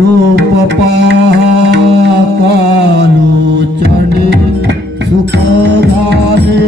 रूप कालोचने सुख झाले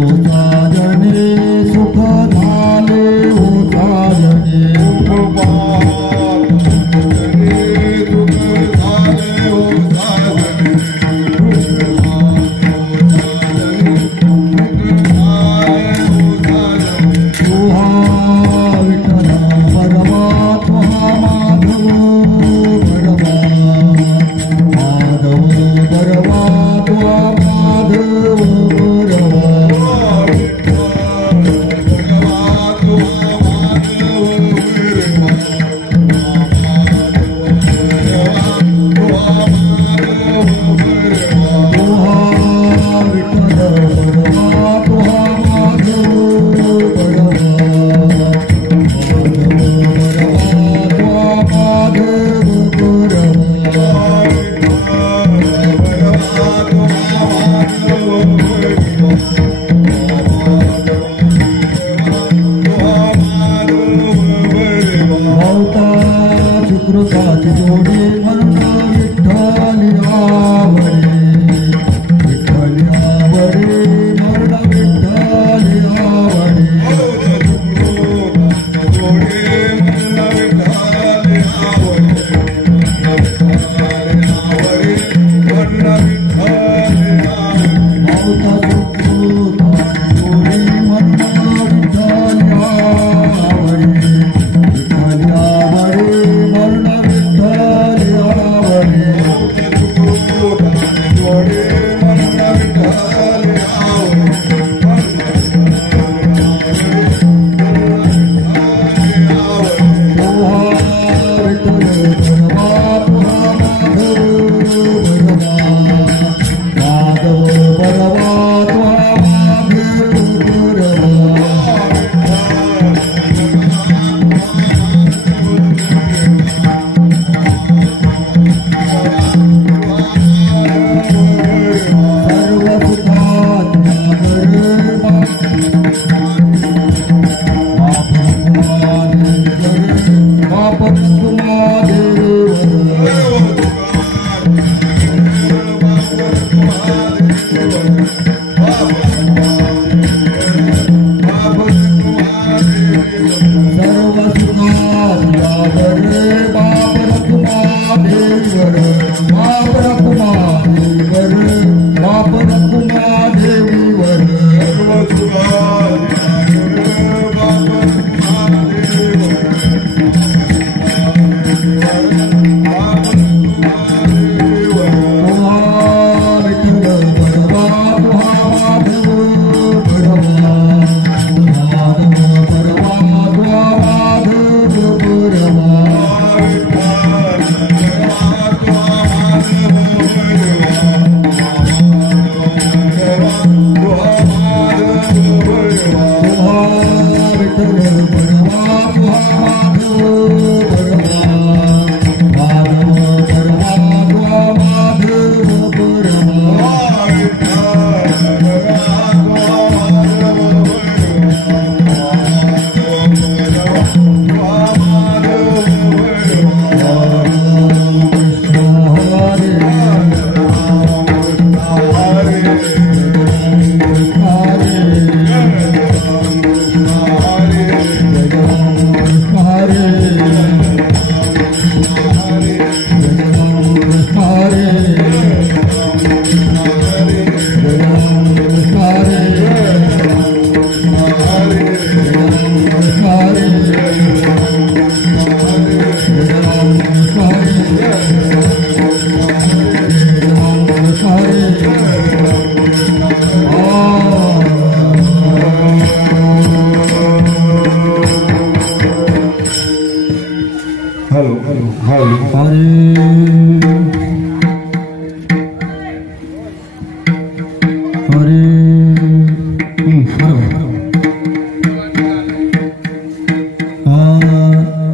उधारणे सुख झाले उधारणे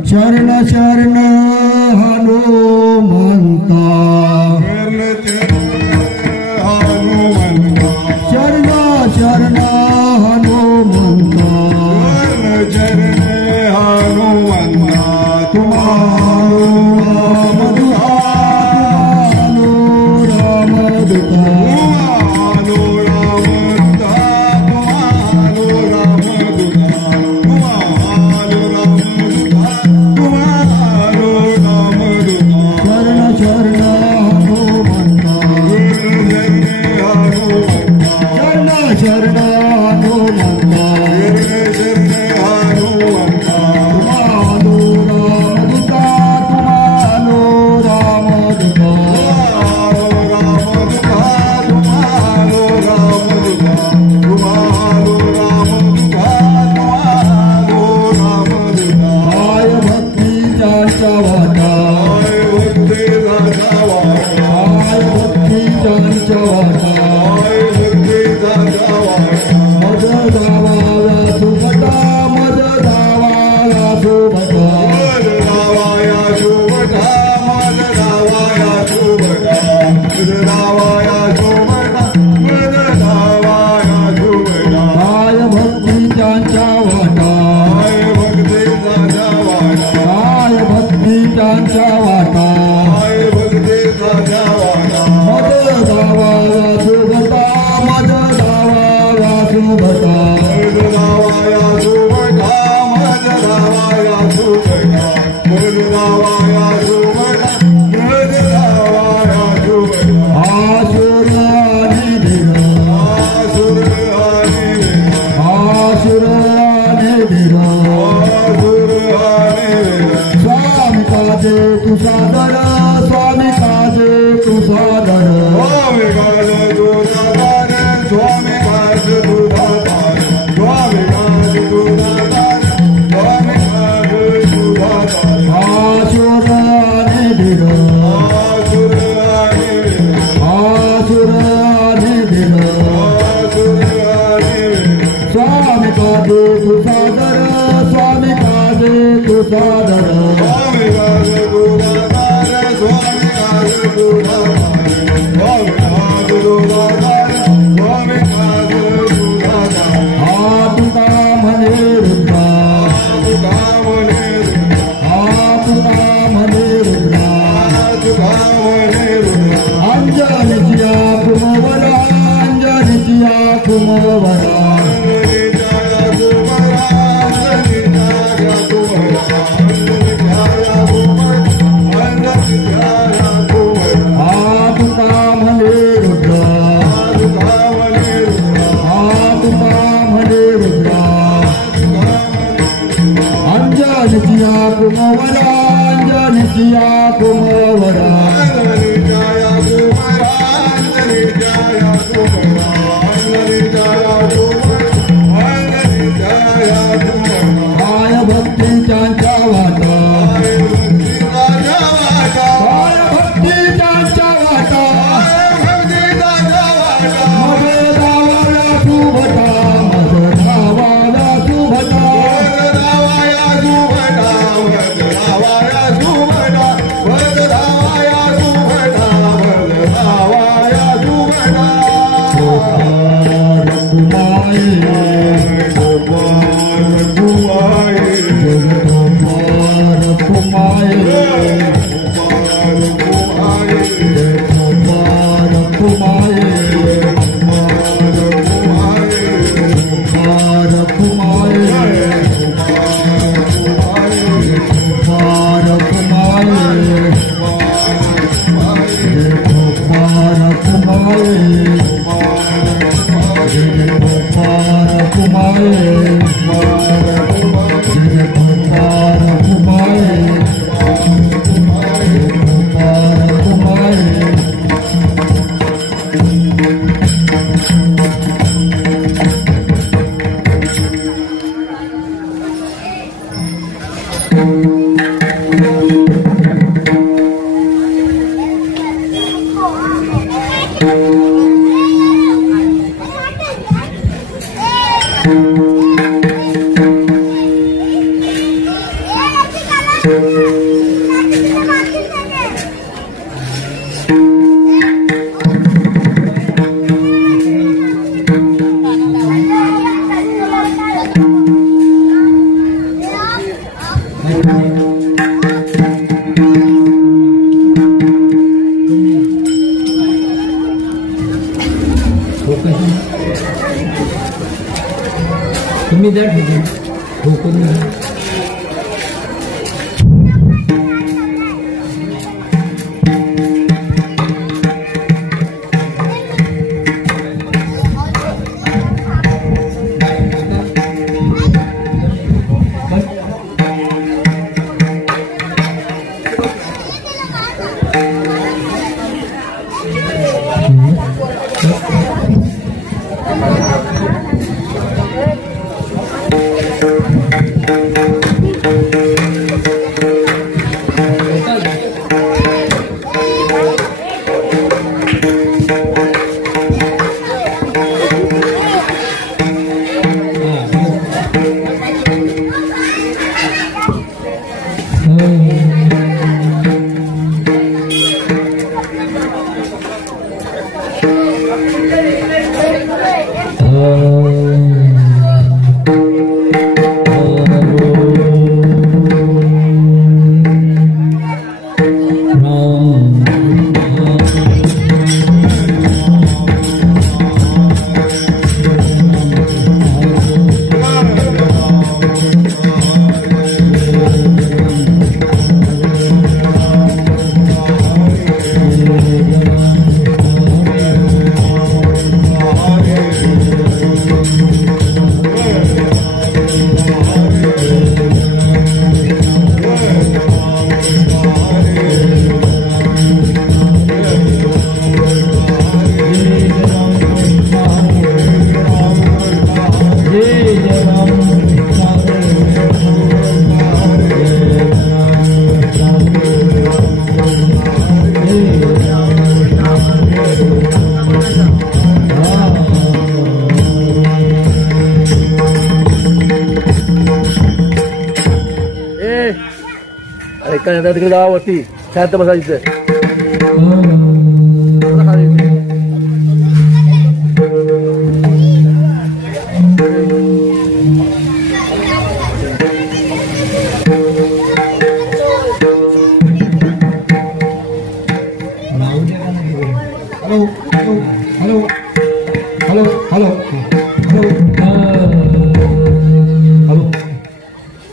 शरण शरण हनुमंता शरण शरण हनुमंता चरण हनुमंता तुम्हारो रामदूता तुम्ही द्या ठोकून तिकडे गावावरती शांत बसायचं हॅलो हॅलो हॅलो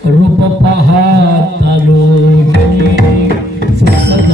रूप पाहता लोजनी सुख झाले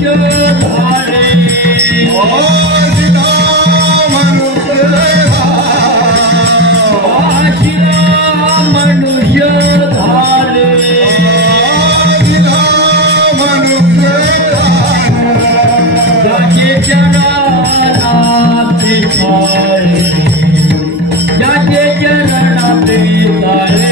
मनुष्य धारे आशिला मनुष्य आशिला मनुष्य धारे आशिला मनुष्य जाचे चरणाते पाये जाचे चरणाते पाये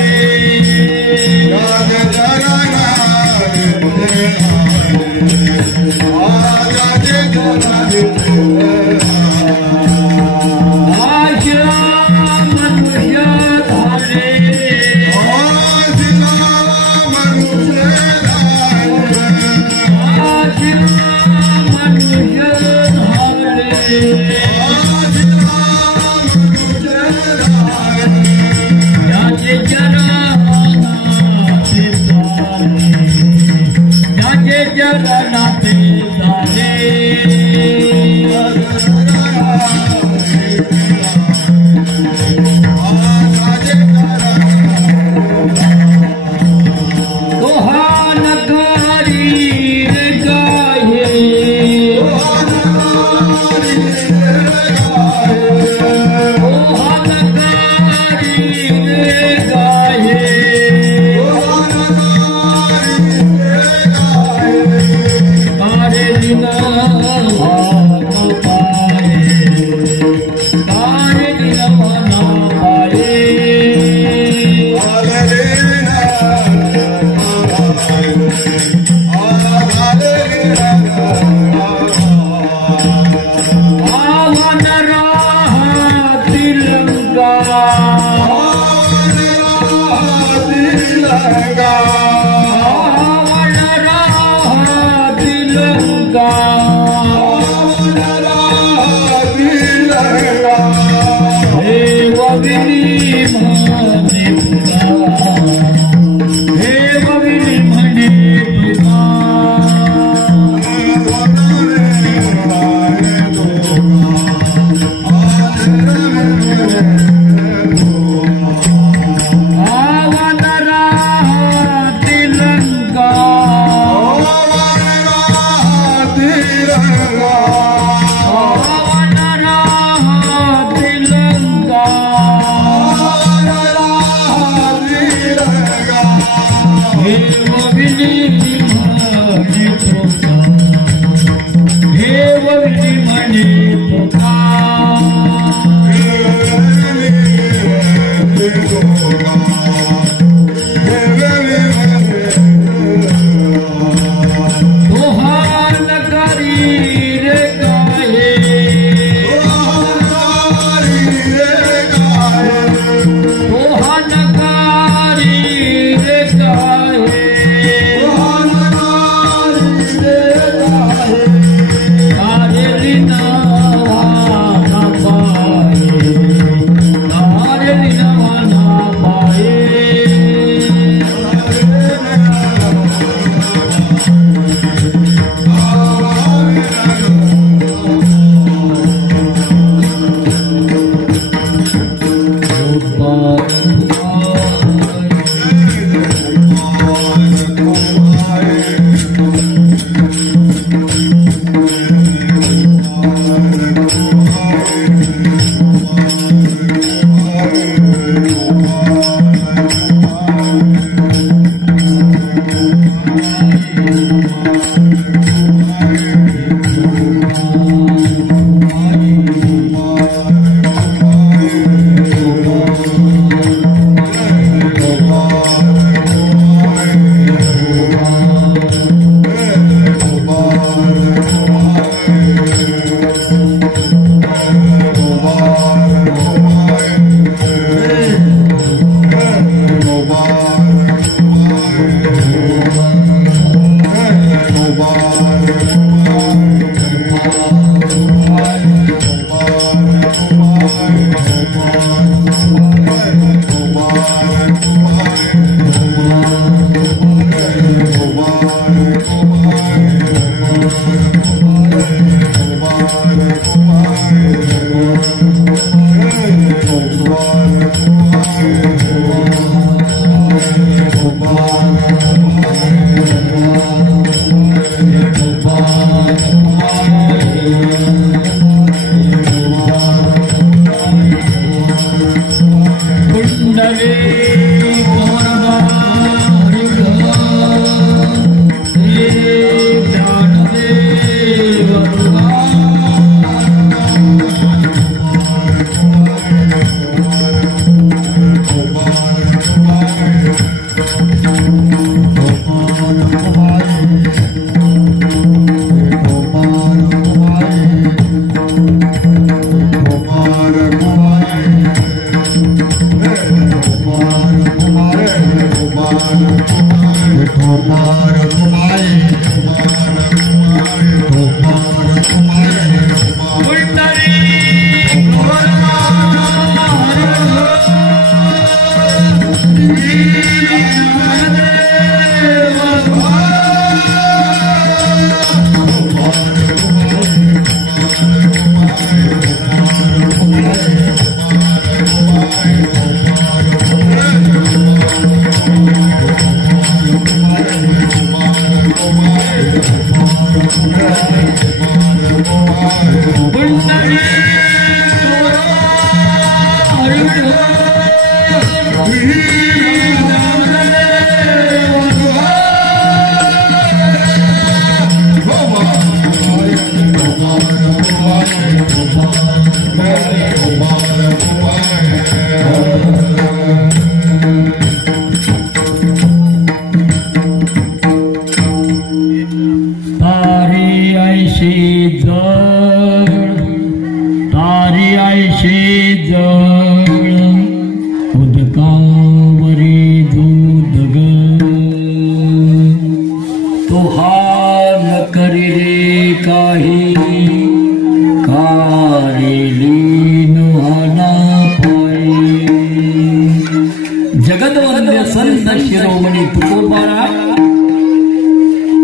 Bye.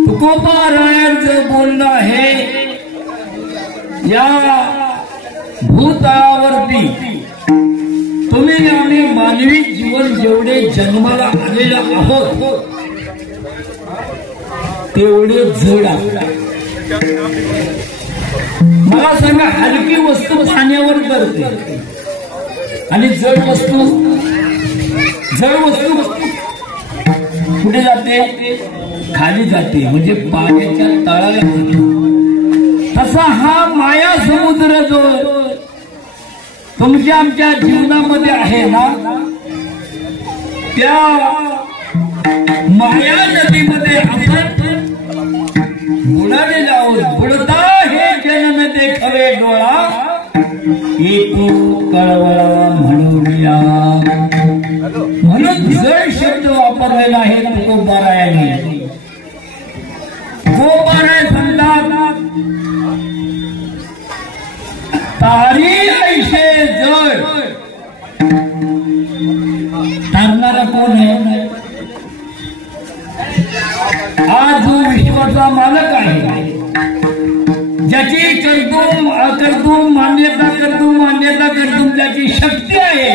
तुकोबारायांचं बोलणं आहे या भूतलावरती तुम्ही आम्ही मानवी जीवन जेवढे जन्माला आलेले आहोत तेवढे जड आहे. मला सांगा, हलकी वस्तू पाण्यावर करते आणि जड वस्तू कुठे जाते? खाली जाते, म्हणजे पाण्याच्या तळाला जाते. तसा हा माया समुद्र जो तुमच्या आमच्या जीवनामध्ये आहे ना, त्या माया नदीमध्ये आपण बुडालेला आहोत. बुडता हे जनन देखावे डोळा, येतो कळवळा म्हणूया. म्हणून जड शब्द वापरलेला आहे तुकोबारायांनी. तुकोबाराय म्हणतात, तारी ऐशे जड. तारणारा कोण आहे? आज जो विश्वाचा मालक आहे, ज्याची करतूम मान्यता करतूम ज्याची शक्ती आहे,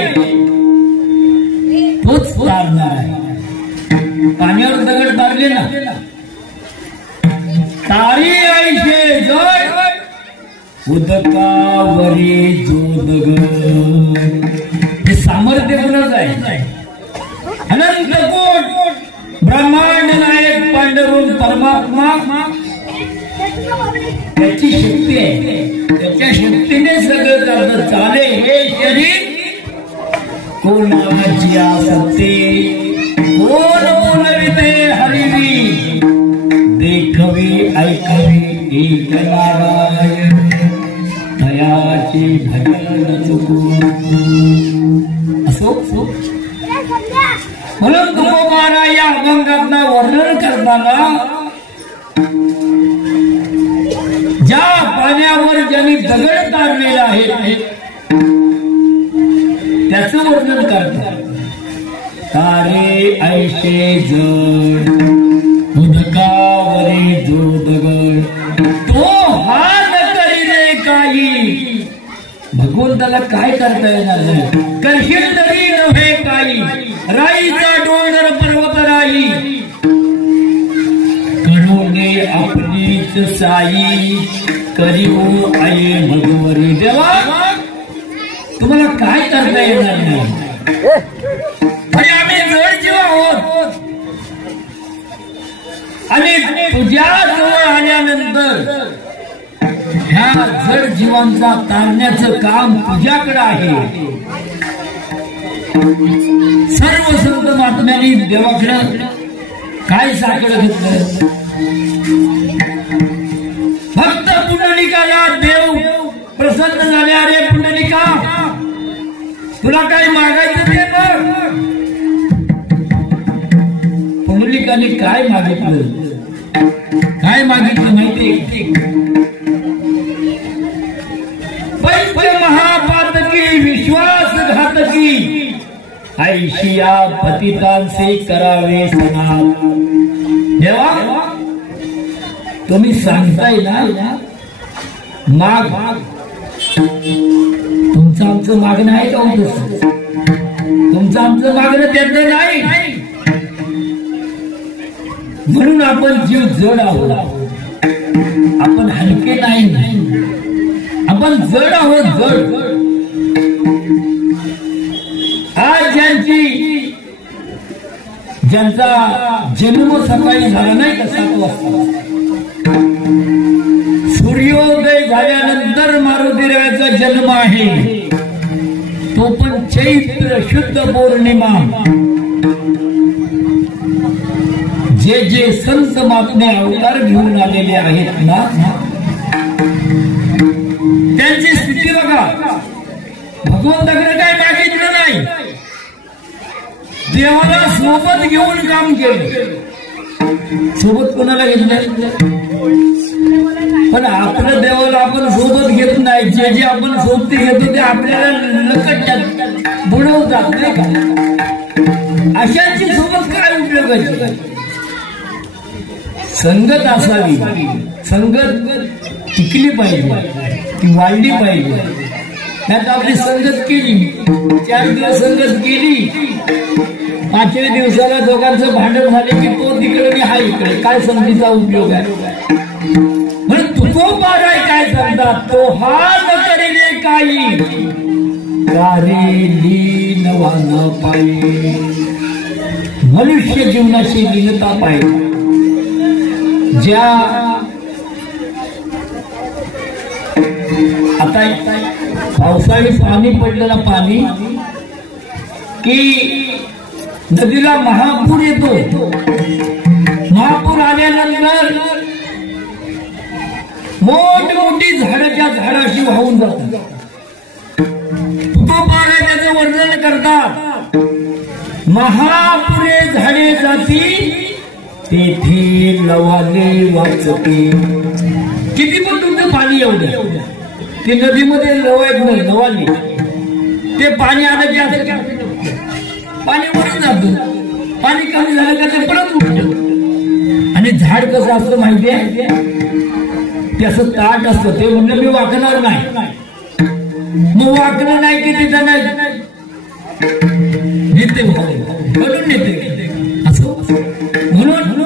तोच तारणार आहे. पाण्यावर दगड तारले ना, तारी ऐशे जड उदकावरी जो दगड. हे सामर्थ्य गुणच आहे. अनंत कोट ब्रह्मांड नायक पांडुरंग परमात्मा त्याची शक्ती आहे. त्याच्या शक्तीने सगळं चालतं. चाले हे शरीर कोणाची आसक्ती, कोण बोलविते हरिवी, देखवी ऐकवी एक नारायण, दयाची भजन चुकू. असो म्हणून तुकोबारा या अभंगातलं वर्णन करताना ज्या पाण्यावर ज्यांनी दगड तारलेला आहे त्याचं वर्णन करतात. तारे ऐशे जड उदकावरी जो दगड, तो हात करीने काही. भगवंताला काय करता येणार नाही. करशील तरी नव्हे काही, राईचा डोंगर पर्वत राई, करुणे आपली मीच साई करीऊ आये मधुवरी. देवा तुम्हाला काय करता येणार नाही. आणि आम्ही जड जीव आहोत. आणि तुझ्या जवळ आल्यानंतर ह्या जड जीवांचा तारण्याचं काम तुझ्याकडे आहे. सर्व संत महात्म्यांनी देवाकडे काय साकडं घेतलं. फक्त पुंडलिकाला देव प्रसन्न झाले. अरे पुंडलिका तुला काही मागायचं ते बघ. पुंडलिकाने काय मागितलं. काय मागितलं माहितीये. पंच महापातकी विश्वासघातकी ऐशिया पतितांचे करावे स्नान. देवा तुम्ही सांगताय ना माग. तुमचं आमचं मागणं आहे का होतं. तुमचं आमचं मागणं त्याचं नाही. म्हणून आपण जीव जड आहोत. आपण हलके नाही. आपण जड आहोत. जड. आज ज्यांचा जन्म सकाळी झाला नाही का 7 वाजता. सूर्योदय झाल्यानंतर मारुतीरायाचा जन्म आहे. तो पण चैत्र शुद्ध पौर्णिमा. जे जे संत महात्मे अवतार घेऊन आलेले आहेत ना त्यांची स्थिती बघा. भगवंताकडे काय मागितलं नाही. देवाला सोबत घेऊन काम केलं. सोबत कोणाला घेतलं. पण आपल्या देवाला आपण सोबत घेत नाही. जे जे आपण सोबती घेतो ते आपल्याला लकटतात बुडवतात नाही का. अशांची सोबत काय उपयोगाची. संगत असावी. संगत टिकली पाहिजे. ती वाढली पाहिजे. नाही तर आपली संगत केली 4 दिवस संगत केली 5व्या दिवसाला दोघांचं भांडण झाले की तो तिकडे मी हा इकडे. काय संगतीचा उपयोग आहे. म्हणून तुकोबाराय काय सांगतात. तो हा न करेले काही कारे लीन वाना पायी. मनुष्य जीवनाची लीनता पाहिजे. ज्या आता पावसाळी पाणी पडलेलं पाणी की नदीला महापूर येतो. महापूर आल्यानंतर मोठी झाडाच्या झाडाशी वाहून जातात. तुकोबाराय त्याचं वर्णन करतात. महापुरे झाडे जाती तेथे लवाले वाचते. किती पण तुमचं पाणी एवढं ते नदीमध्ये लवायत नाही. लवाली ते पाणी आलं की असं पाणी वरून जातं. पाणी कमी झालं का ते परत उठतं. आणि झाड कसं असतं माहिती आहे. ते असं ताट असतं. ते म्हणलं मी वाकणार नाही. मग वाकणं नाही की तिथं नाही नेते म्हणून नेते असं. म्हणून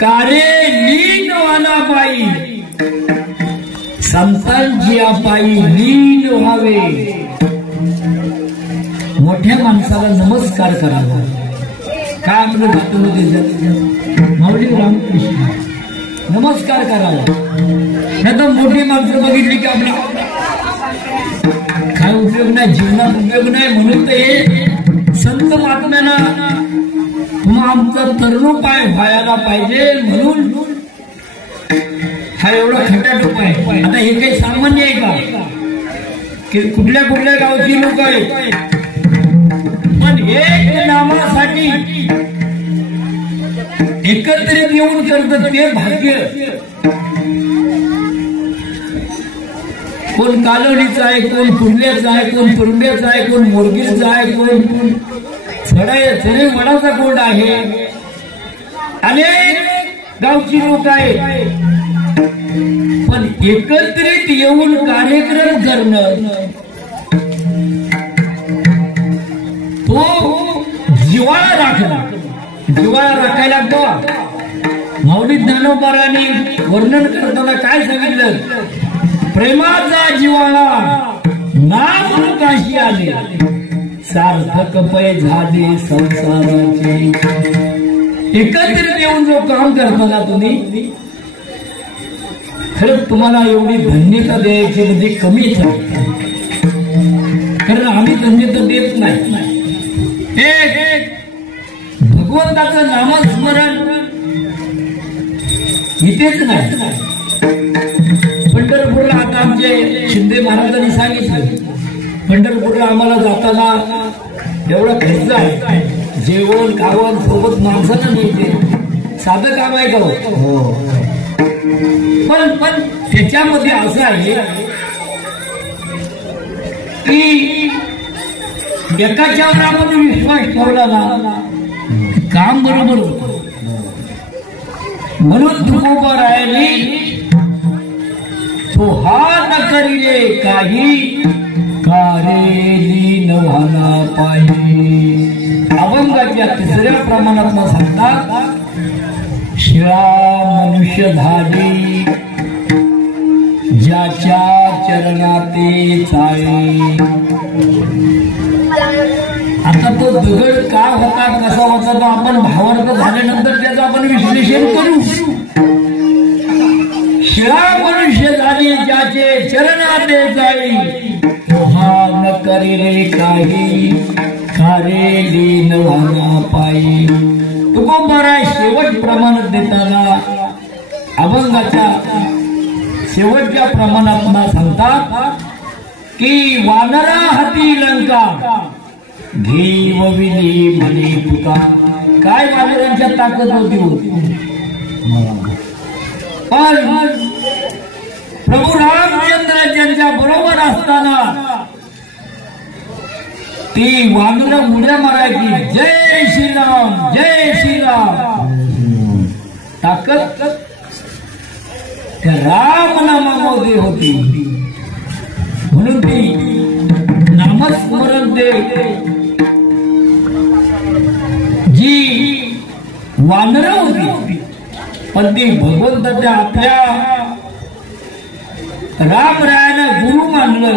कारे लीन वाला पायी संतांची पायी लीन व्हावे. मोठ्या माणसाला नमस्कार करावा. काय आपलं घातमध्ये माऊली रामकृष्ण नमस्कार करावा. नाही तर मोठी माणसं बघितली की आपली काय उपयोग नाही. जीवनात उपयोग नाही. म्हणून तर हे संत महात्म्यांना तुम्हा आमचा तरुणोपाय व्हायला पाहिजे. म्हणून हा एवढा खटाटोप आहे. आता हे काही सामान्य आहे का की कुठल्या कुठल्या गावची लोक आहेत. पण एक नामासाठी एकत्रित येऊन करतात ते भाग्य. कोण कालवडीचा आहे, कोण कुर्ल्याचा आहे, कोण तुरुंब्याचा आहे, कोण मोरगीचा आहे, कोण सडे वडाचा कोण आहे. अनेक गावची लोक आहेत. पण एकत्रित येऊन कार्यक्रम करणं तो जिव्हाळा राखणं. जिव्हाळा राखायला माऊली ज्ञानोबाराने वर्णन करताना काय सांगितलं? प्रेमाचा जिव्हाळा नाम रूपाशी आले, सार्थक पै झाले संसाराचे. एकत्रित येऊन जो काम करताना तुम्ही, खरंच तुम्हाला एवढी धन्यता द्यायची म्हणजे कमीच आहे. कारण आम्ही धन्यता देत नाही. एक भगवंताचं नामस्मरण इथेच नाही, पंढरपूरला. आता आमचे शिंदे महाराजांनी सांगितलं, पंढरपूरला आम्हाला जाताना एवढा खर्च आहे, जेवण खावण सोबत माणसानं मिळते, साधं काम आहे का? पण त्याच्यामध्ये असं आहे की एकाच्यावर आपण विश्वास ठेवला ना, काम बरोबर होतं. म्हणून तुकोबारायांनी तो हा न करिले काही, कारेली नव्हाना पाहिजे. अभंगाच्या तिसऱ्या प्रमाणात सांगतात, शिळा मनुष्य झाली ज्याच्या चरणाते चाळे. आता तो दगड का होता, कसा होता, तो आपण भावार्थ झाल्यानंतर त्याचं आपण विश्लेषण करू. शिळा मनुष्य झाली ज्याचे चरणाते जाई, तो हा न करिले काही, कारेली नव्हाना पायी. तुकोबाराय शेवट प्रमाणात देताना अभंगाच्या शेवटच्या प्रमाणात सांगतात की वानरा हाती लंका घेवविली म्हणे तुका. काय वानरांच्या ताकद होती. पण प्रभू रामचंद्र ज्यांच्या बरोबर असताना ती वानर उड्या मारायची, जय श्रीराम जय श्रीराम. ताकद त्या राम नामामध्ये होती. म्हणून ती नामस्मरण दे जी वानर होती, पण ती भगवंताच्या आपल्या रामरायानं गुरु मानलं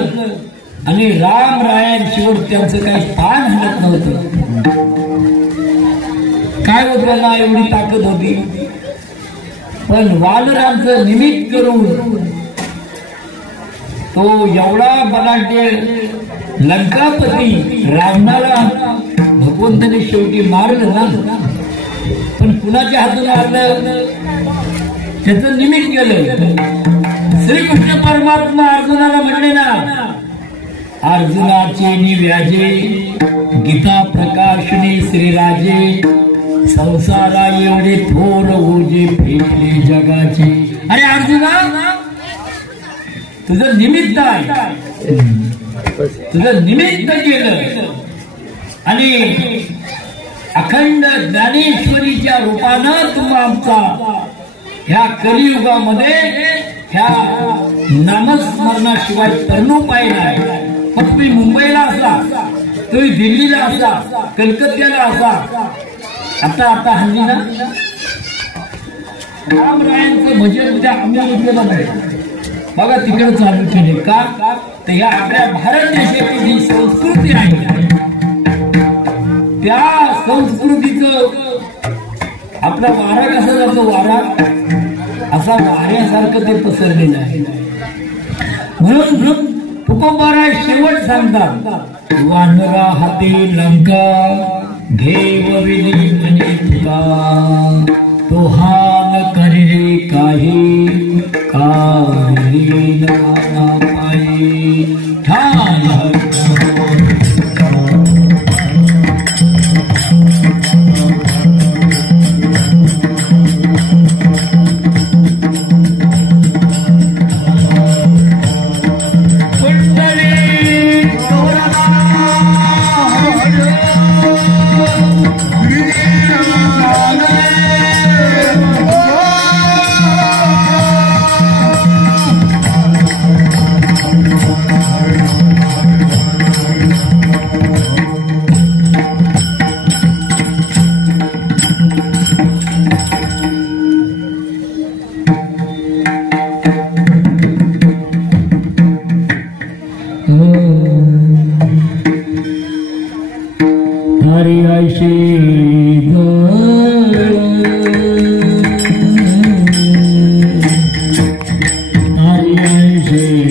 आणि रामरायांशिवाय त्यांचं काही पान हलत नव्हतं. काय होत त्यांना एवढी ताकद होती. पण वानरांचं निमित्त करून तो एवढा बलाढ्य लंकापती रावणाला भगवंताने शेवटी मारलं ना. पण कुणाच्या हातून आलं, त्याचं निमित्त केलं. श्रीकृष्ण परमात्मा अर्जुनाला म्हणले ना, अर्जुनाचे निव्याजे गीता प्रकाशने श्रीराजे, संसारा एवढे थोर ओझे फेकले जगाचे. अरे अर्जुना, तुझं निमित्त आहे, तुझं निमित्त केलं आणि अखंड ज्ञानेश्वरीच्या रूपानं तू आमचा ह्या कलियुगामध्ये ह्या नामस्मरणाशिवाय तरणोपाय नाही. मग तुम्ही मुंबईला असा, तुम्ही दिल्लीला असा, कलकत्त्याला असा, आता हल्ली ना रामरायांचं भजन त्या अमेरिकेला नाही बघा, तिकडे चालू केले का? तर या आपल्या भारत देशाची जी संस्कृती आहे, त्या संस्कृतीचं आपला वारा कसा जातो, वारा असा वाऱ्यासारखं ते पसरलेलं आहे. म्हणून तुकोबाराय शेवट सांगतात, वानरा हाती लंका घेवविली म्हणे तुका, तो हान करिले काही, कारिले नाना पायी. ठाण One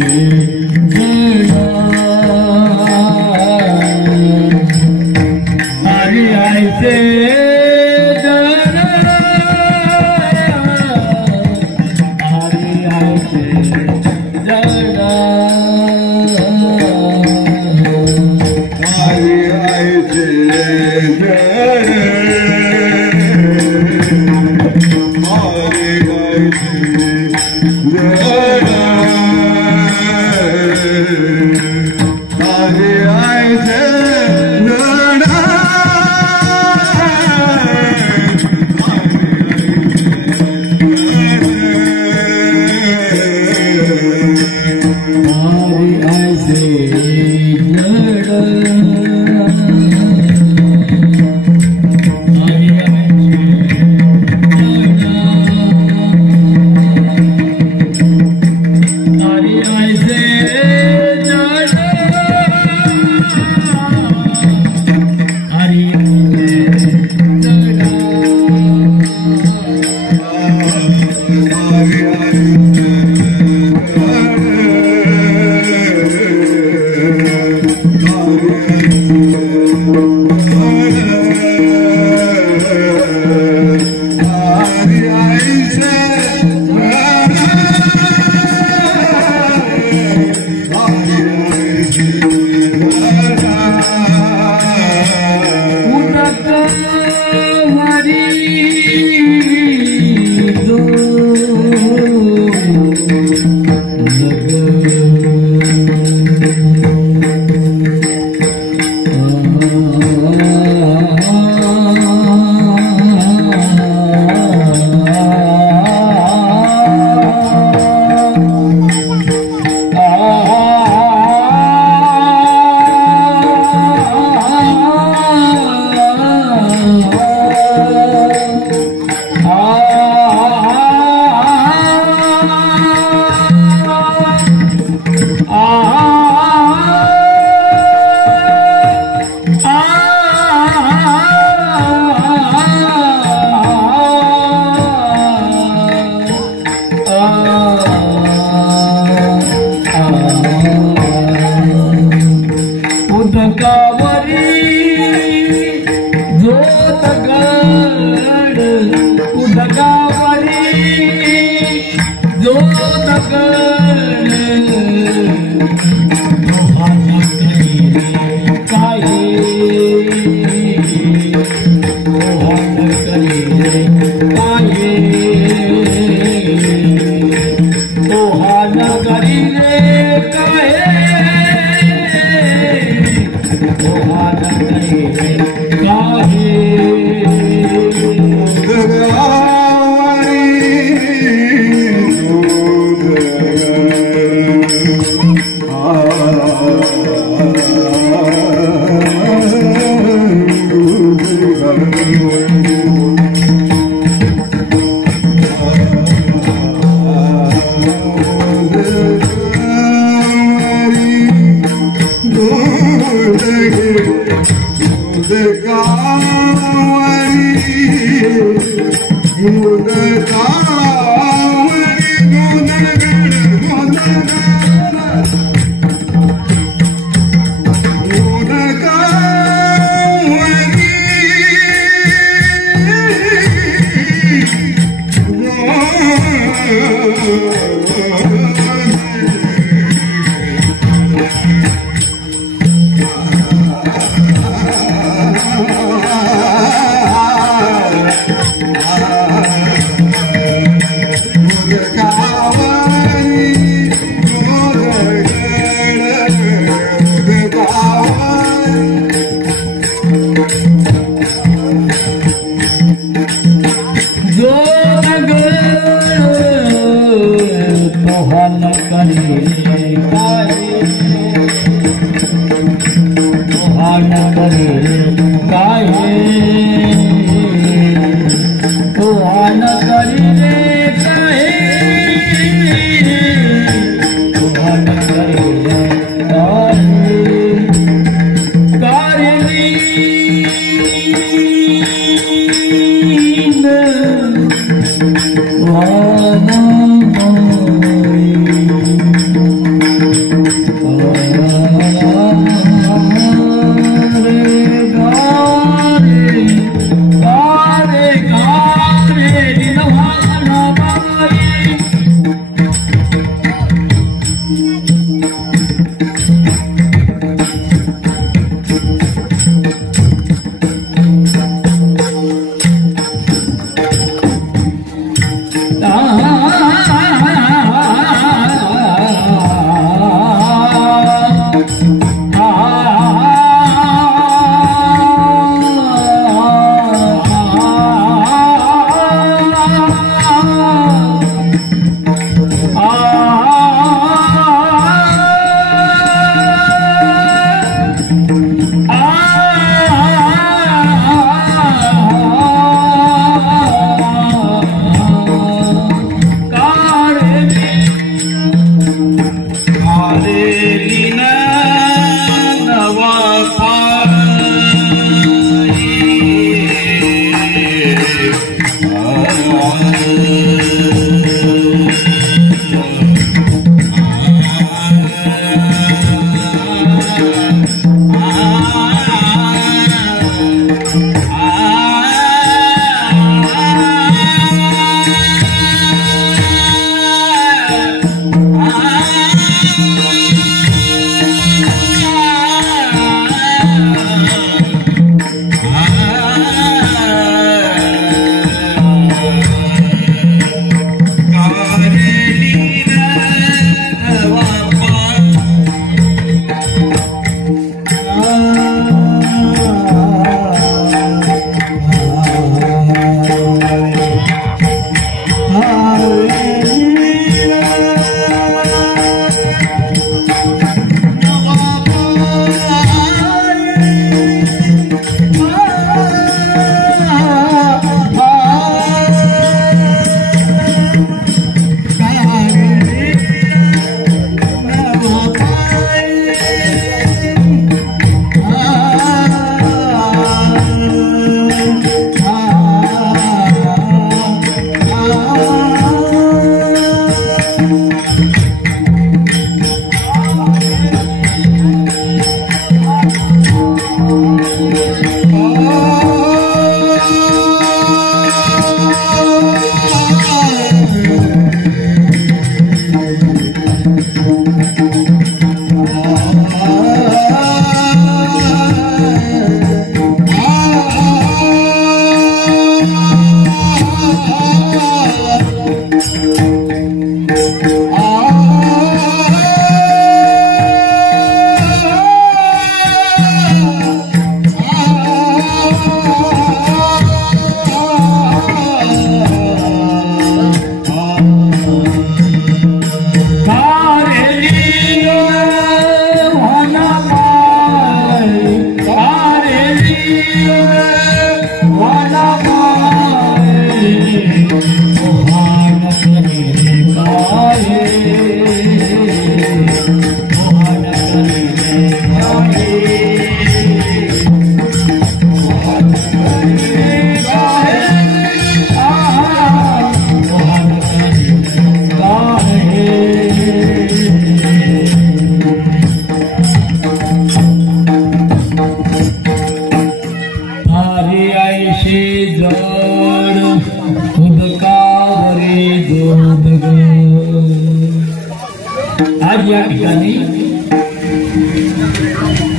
आज या ठिकाणी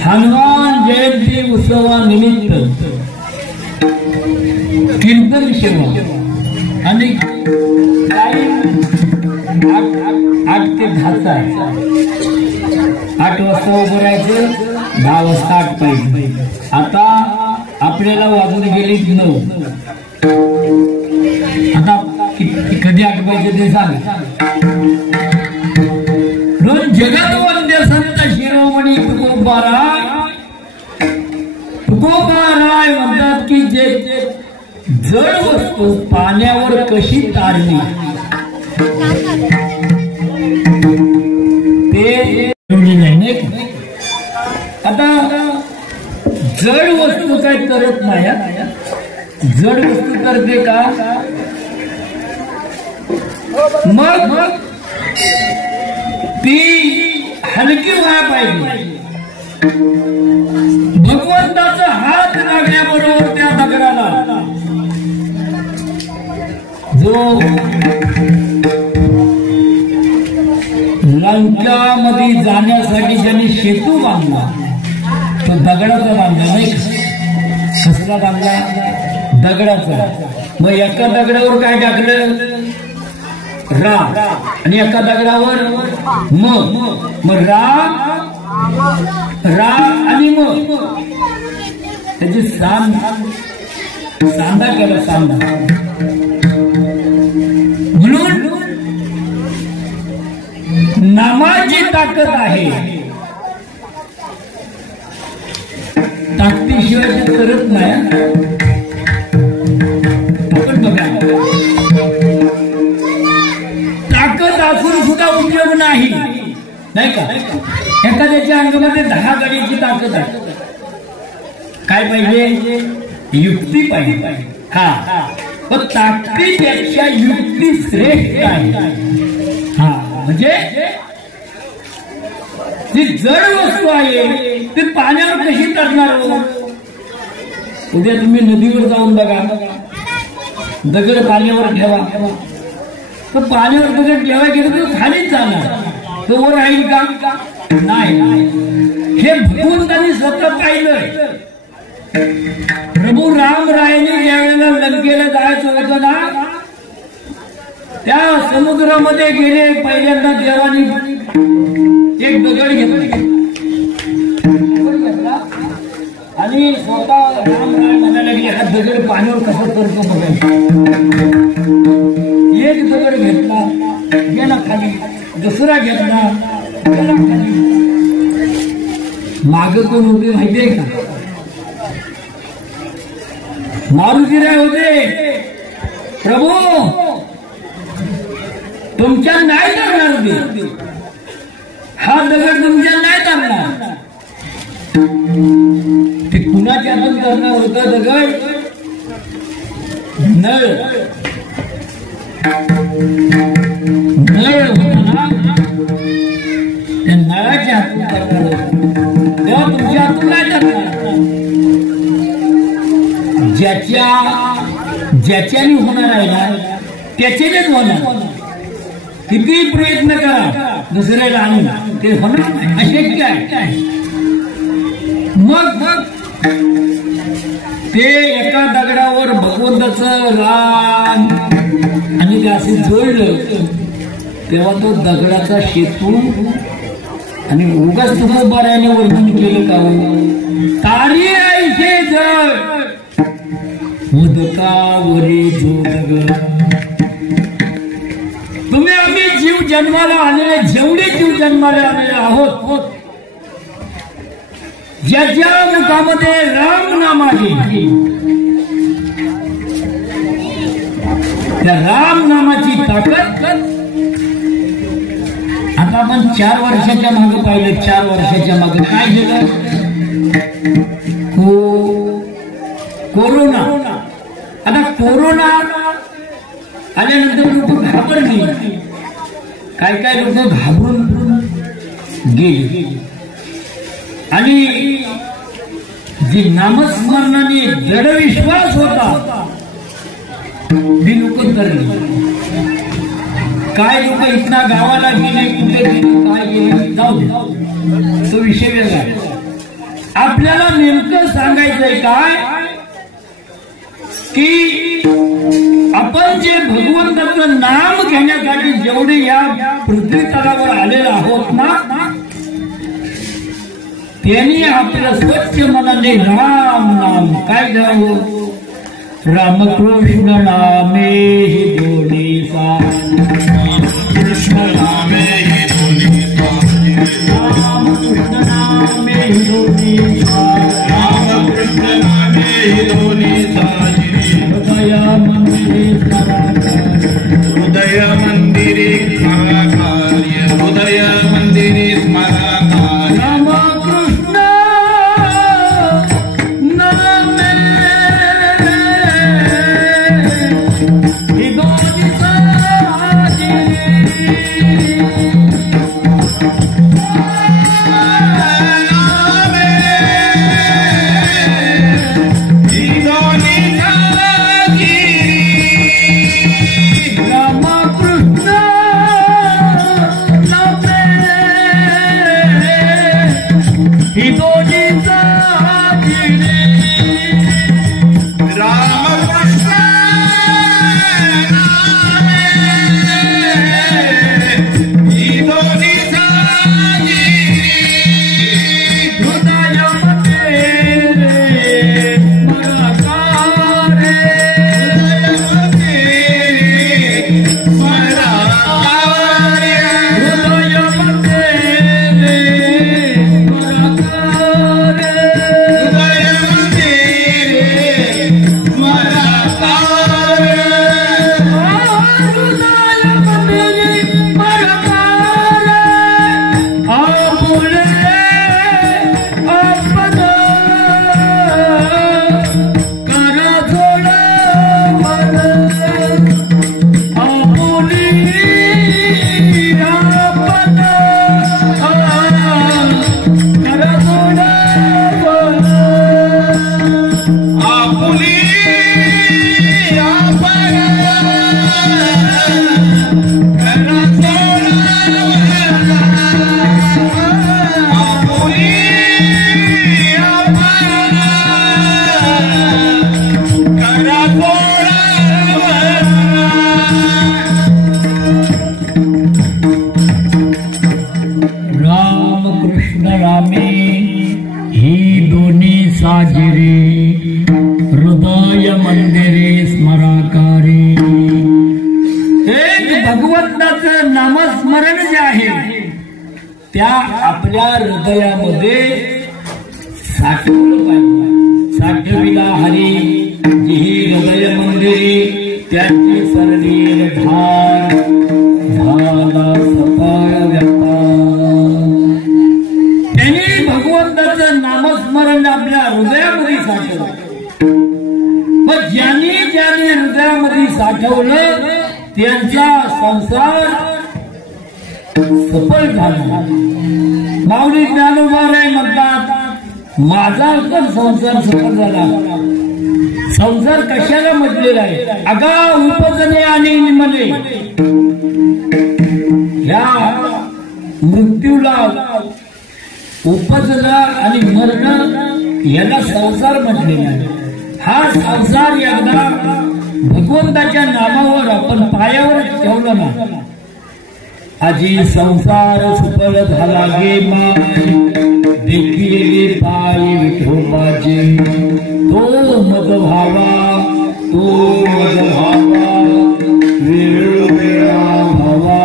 हनुमान जयंती उत्सवानिमित्त कीर्तन सेवा आणि 8 ते 10 8 वाजता उभं राहायचं, 10 वाजता 8 पाहिजे. आता आपल्याला वाजून गेली 9. आता कधी 8 पाहिजे ते सांगा. जगत वंद्य संत शिरोमणी तुकोबाराय म्हणतात की जे जड वस्तू पाण्यावर कशी तारली ते नाही. आता जड वस्तू काय करत नाही. जड वस्तू करते का? मग ती हलकी व्हायला पाहिजे. भगवंताचा हात लागल्याबरोबर त्या दगडाला जो लंकामध्ये जाण्यासाठी त्यांनी सेतू बांधला, तो दगडाचा बांधला नाही का? कसला बांधला? दगडाचा. मग एका दगडावर काय टाकलं? रा, आणि एका दगडावर मग रा आणि मग त्याची सांदा केला, सांदा. म्हणून नामाची ताकद आहे, ताकदीशिवाय ते करत नाही. आपण बघा, ताकद असून सुद्धा उपयोग नाही, नाही का? एखाद्याच्या अंगामध्ये 10 गाडीची ताकद आहे. काय पाहिजे? युक्ती पाहिजे. हा, पण ताकदीपेक्षा युक्ती श्रेष्ठ आहे. हा, म्हणजे जी जड वस्तू आहे ती पाण्यावर कशी तरणार हो? उद्या तुम्ही नदीवर जाऊन बघा, दगड पाण्यावर ठेवा, तर पाण्यावर दगड ठेवा गेलं तर खालीच जाणार, तो वर राहील का? नाही. हे भगवंतांनी स्वतः पाहिलं. प्रभू राम रायाने ज्या वेळेला लंकेला जायचं होतं ना, त्या समुद्रामध्ये गेले. पहिल्यांदा देवानी एक दगड घेतला आणि स्वतः राम राय म्हणायला लागले, हा दगड पाण्यावर कसं करतो बघायचं. एक दगड घेतला, गेला खाली. दुसरा घेतला, गेला खाली. माग कोण होते माहितीये का? मारुतीराय होते. प्रभू तुमच्या नाही करणार ते, हा दगड तुमच्या नाही करणार. ते कुणाच्या हातून करणार होतं दगड? नळ होता ना, त्या नळाच्या हातून करणार होतं. तेव्हा तुमच्या हातून नाही करणार. ज्याच्याने होणार आहे ना त्याच्यानेच होणार. किती प्रयत्न करा दुसऱ्याला आणून, ते होणार नाही, अशक्य आहे. मग ते एका दगडावर भगवंताचं राम आणि ते असे जोडलं, तेव्हा तो दगडाचा सेतू. आणि उगाच तुम्हाला बऱ्याने वर्णन केलं का? तारी ऐसे जळ उदकावरी जोग. तुम्ही आम्ही जीव जन्माला आलेले, जेवढे जीव जन्माला आलेले आहोत, ज्याच्या मुखामध्ये राम नाम आहे, त्या राम नामाची ताकद. आता आपण 4 वर्षाच्या मागे पाहिलं. 4 वर्षाच्या मागे काय झालं? कोरोना. आता कोरोना आल्यानंतर लोक घाबरली. काय लोक घाबरून गेले. आणि जी नामस्मरणाने दृढ विश्वास होता ती लोक तरली. काय लोक इथना गावाला गेले, कुठे गेले, काय गेले, जाऊ दे, तो विषय वेगळा. आपल्याला नेमकं सांगायचंय काय की आपण जे भगवंताचं नाम घेण्यासाठी जेवढे या पृथ्वी तलावर आलेलो आहोत ना, त्यांनी आपलं स्वच्छ मनाने राम नाम काय घ्यावं? रामकृष्ण नामे हि दोन्ही कृष्ण नामे हि दोन्ही रामकृष्ण नामे हि दोन्ही रामकृष्ण नामे हि दोन्ही हृदय मंदिरे स्मराकार्य हृदय मंदिरे स्मराकार्य रामकृष्ण नामे हि दोन्ही ही दोन्ही साजिरे रामकृष्ण ही दोन्ही साजिरी हृदयामध्ये मराकारे हृदय मंदिरे स्मराकारी. एक भगवंताचं नामस्मरण जे आहे त्या आपल्या हृदयामध्ये साठवलं पाहिजे. साठविला हरी जी हृदय मंदिरे त्याची सरली ढाल झाला सकाळ व्यापार. त्यांनी भगवंताचं नामस्मरण आपल्या हृदयामध्ये साठवलं. मग ज्यांनी हृदयामध्ये साठवलं त्यांचा संसार सफल झाला. माऊली ज्ञानोबाराय म्हणतात माझा पण संसार सफल झाला. संसार कशाला म्हटलेला आहे? अगा उपजने आणि निमले. या मृत्यूला उपजणं आणि मरणं याला संसार म्हटलेला आहे. हा संसार एकदा भगवंताच्या नामावर आपण पायावर ठेवला ना आजी संसार सुफल झाला गे माय देखिले पाय विठोबाचे. तो मग भावा वेळोवेळा भावा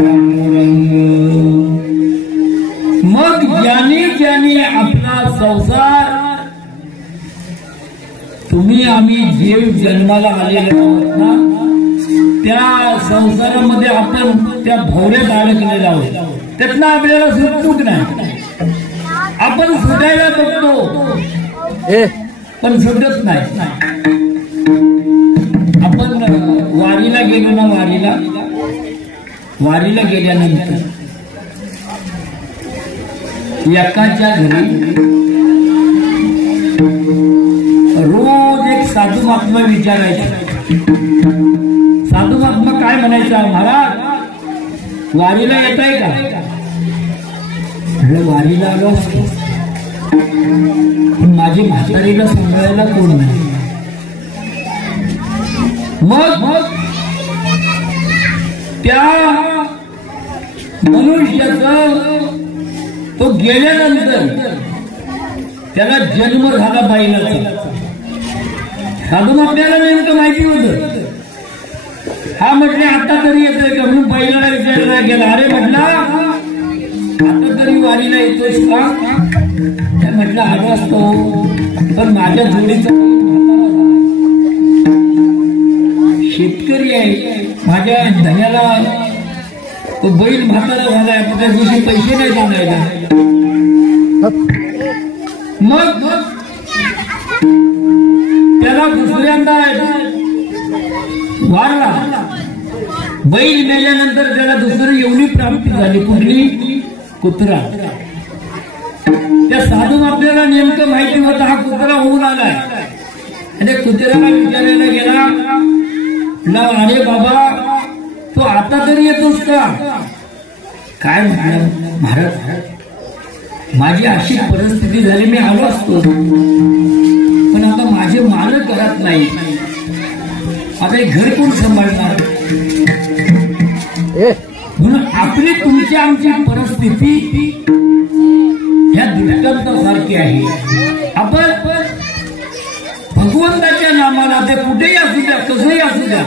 पांडुरंग. मग ज्याने आपला संसार तुम्ही आम्ही जीव जन्माला आलेले आहोत ना त्या संसारामध्ये आपण त्या भोवऱ्यात अडकलेलो आहोत. त्यातनं आपल्याला सुटूक नाही. आपण सुटायला बघतो पण सुटत नाही. आपण वारीला गेलो ना वारीला गेल्यानंतर एकाच्या घरी रोज एक साधू महात्मा विचारायचा. साधू महात्मा काय म्हणायचा? महाराज वारीला येत आहे का? वारीला आलो असतो पण माझी म्हातारीला सांभाळायला कोण नाही. मग त्या मनुष्याचा तो गेल्यानंतर त्याला जन्म झाला बैलाचा. साधू आपल्याला नेमकं माहिती होतं. हा म्हटले आता तरी येतोय का म्हणून बैलाला विचारायला गेला. अरे म्हटला आता तरी वारीला येतोयस का? त्या म्हटलं आलो असतो पण माझ्या जोडीचा शेतकरी आहे. माझ्या धन्याला तो बैल म्हातारा झालाय. त्या दिवशी पैसे नाही जाणायला. मग त्याला दुसऱ्यांदा वारला. बैल मेल्यानंतर त्याला दुसरी एवढी प्राप्ती झाली. कुठली? कुत्रा. त्या साधू आपल्याला नेमकं माहिती होतं हा कुत्रा होऊन आलाय. आणि कुत्र्याला विचारायला गेला अरे बाबा तो आता तरी येतोस का? काय म्हणाल महाराज माझी अशी परिस्थिती झाली, मी आलो असतो, पण आता माझे मालक घरात नाही, आता हे घर कोण सांभाळणार? म्हणून आपली तुमची आमची परिस्थिती ह्या दृष्टांतासारखी आहे. आपण भगवंताच्या नामाला ते कुठेही असू द्या, कसंही असू द्या,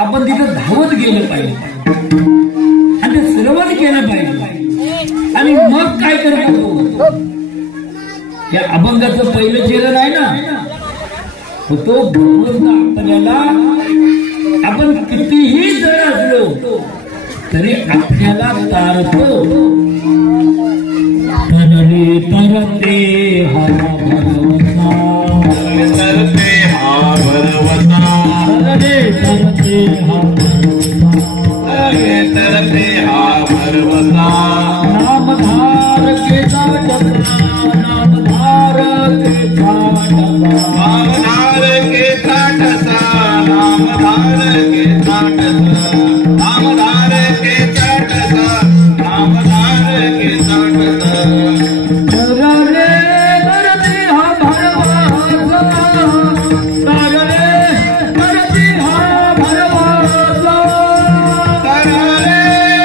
आपण तिथं धावत गेलं पाहिजे आणि ते श्रवण केलं पाहिजे. आणि मग काय करतो? या अभंगाचं पहिलं चरण आहे ना, तो भगवंत आपल्याला, आपण कितीही जण असलो तरी आपल्याला तारतो. तरले तरते हा भरवसा, तरते हा भरवसा, तरले तरते हा भरवसा, तरते हा भरवसा. नामधार के नामधार के नामधार के ताटसा, नामधार के ताटसा, नामधार के ताटसा, नामधार के ताटसा. तरले तरते हा भरवसा, तरले तरते हा भरवसा, तरले तरते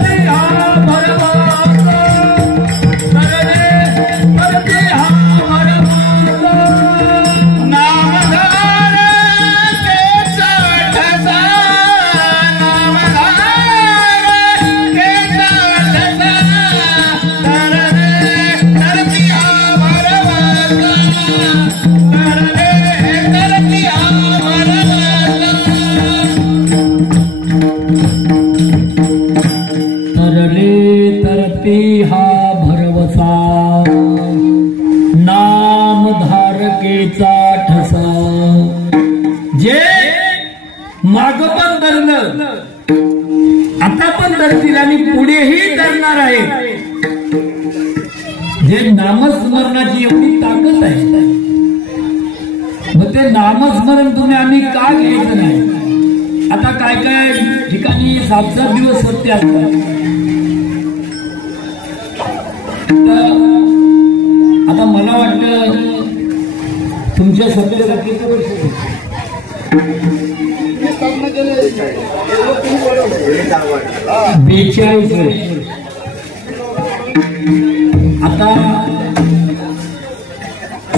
हा भरवसा, तरले तरते हा भरवसा. नामधारकेचा ठसा. जे माग पण धरलं, आता पण धरतील आणि पुढेही धरणार आहे. जे नामस्मरणाची एवढी ताकद आहे, मग ते नामस्मरण तुम्ही आम्ही का घ्यायचं नाही? आता काय काय ठिकाणी 7-7 दिवस सत्य असतात. आता मला वाटतं तुमच्या सत्याला किती वर्ष? 42 वर्ष. आता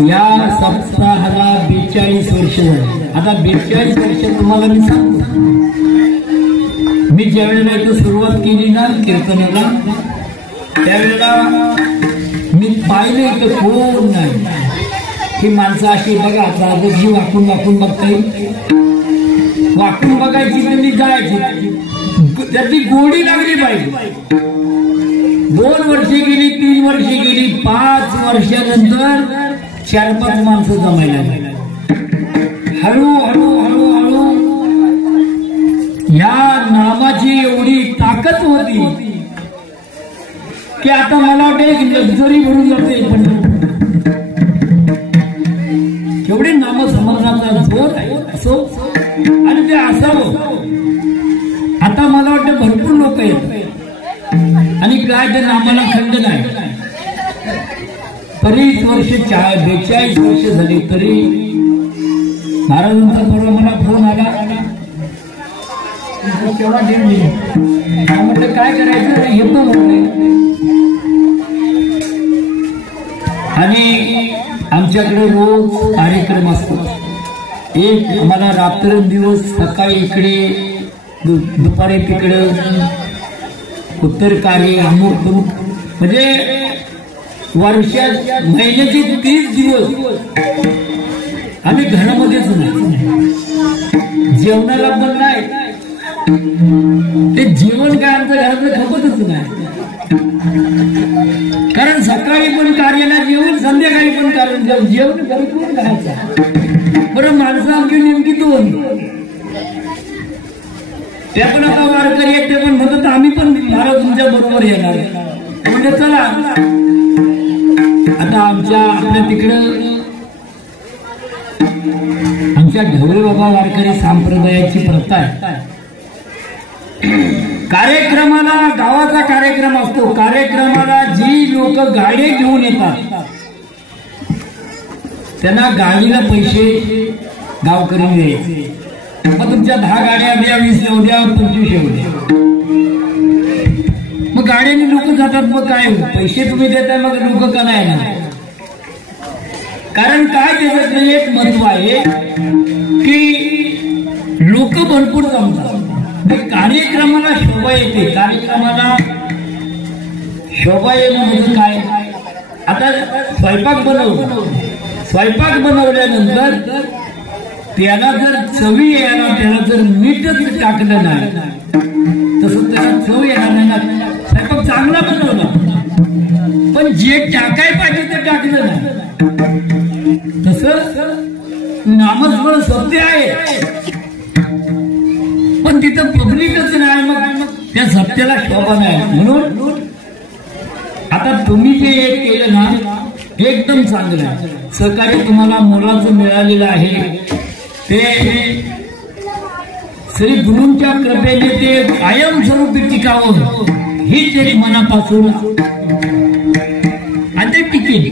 या सप्ताहाला 42 वर्ष झाली. आता 42 वर्ष तुम्हाला मी सांगतो, मी ज्या वेळेला इथं सुरुवात केली ना कीर्तनाला, त्यावेळेला मी पाहिलं इथं कोण नाही. ही माणसं अशी बघा, जी वाकून वाकून बघता येईल, वाकून बघायची त्यांनी जायची, त्याची गोडी लागली पाहिजे. 2 वर्षे गेली, 3 वर्षे गेली, 5 वर्षानंतर 4-5 माणसं जमायला लागली. हळूहळू हळूहळू या नामाची एवढी ताकद होती की आता मला वाटतं एक लक्झरी भरून जाते. पण केवढे नामस्मरणाचा जोर आहे असो, आणि ते असावं. आता मला वाटतं भरपूर लोक आहेत आणि काय ते नामाला खंड नाही. 42 वर्ष 42 वर्ष झाली तरी महाराजांचा परवा मला फोन आला, केव्हा डेट दिली, म्हटलं काय करायचं, येतो म्हटलं. आणि आमच्याकडे रोज कार्यक्रम असतो. एक आम्हाला रात्रंदिवस, सकाळी इकडे, दुपारी तिकडे, उत्तर कार्य, अमुक तमुक, म्हणजे वर्षात महिन्याचे 30 दिवस आम्ही घरामध्येच नाही, जेवणाला पण नाही, ते जेवण काय आमच्या घरातलं खपतच नाही. कारण सकाळी पण कार्याला जेवण, संध्याकाळी पण कार्य जेवण घरी कोण करायचं. बरं माणसं आमची नेमकी दोन, ते पण आता वारकरी आहेत, ते पण म्हणतात आम्ही पण महाराज तुमच्या बरोबर येणार. म्हणजे चला आता आपल्या तिकडं आमच्या ढवळे बाबा वारकरी संप्रदायाची प्रथा आहे. कार्यक्रमाला, गावाचा कार्यक्रम असतो, कार्यक्रमाला जी लोक गाडी घेऊन येतात त्यांना गाडीला पैसे गावकरी द्यायचे. मग तुमच्या 10 गाड्या द्या, 20 येऊ द्या, 25 येऊ द्या. मग गाड्याने लोक जातात. मग काय पैसे तुम्ही देताय, मग लोक का नाही ना. कारण काय त्याच्यात एक महत्व आहे की लोक भरपूर जमतात. कार्यक्रमाला शोभा येते. कार्यक्रमाला शोभा येणं म्हणजे काय, आता स्वयंपाक बनवल्यानंतर त्याला जर चवी यायला, त्याला जर मीठच टाकलं नाही तसं त्याला चव येणार नाही. स्वयंपाक चांगला बनवला पण जे टाकाय पाहिजे ते टाकलं नाही. तसं नामस्मरण सत्य आहे पण तिथं पब्लिकच नाही, मग त्या सत्याला शोभा नाही. म्हणून आता तुम्ही जे एक केलं ना एकदम चांगलं आहे. सहकार्य तुम्हाला मोलाचं मिळालेलं आहे. ते श्री गुरूंच्या कृपेने ते कायमस्वरूपी टिकावं हीच एक मनापासून आता टिकेल.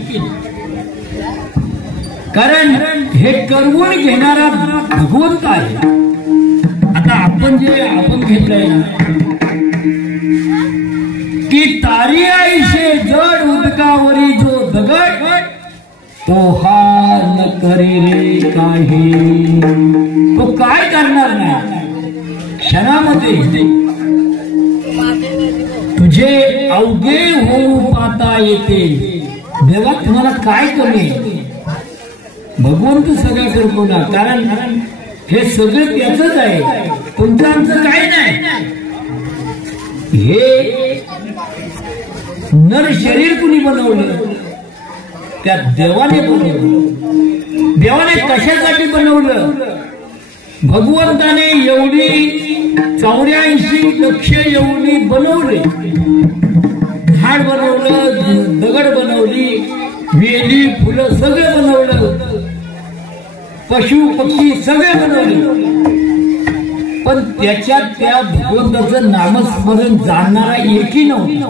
कारण हे करवून घेणारा भगवंत आहे. आता आपण घेतलंय ना की तारी आईशे जड उदकावरी जो दगड तो हार न करे रे काही. तो काय करणार नाही. क्षणामध्ये तुझे अवघे होऊ पाहता येते. देवा तुम्हाला काय कमी, भगवंत सगळं करतो ना. कारण हे सगळं त्याचंच आहे, तुमचं आमचं काय नाही. हे नर शरीर कुणी बनवलं, त्या देवाने बनवलं. देवाने कशासाठी बनवलं. भगवंताने एवढी 84 लक्ष एवढी बनवले. झाड बनवलं, दगड बनवली, वेली फुलं सगळं बनवलं, पशु पक्षी सगळे बनवले. पण त्याच्यात त्या भगवंताचं नामस्मरण जाणणारा एकही नव्हता.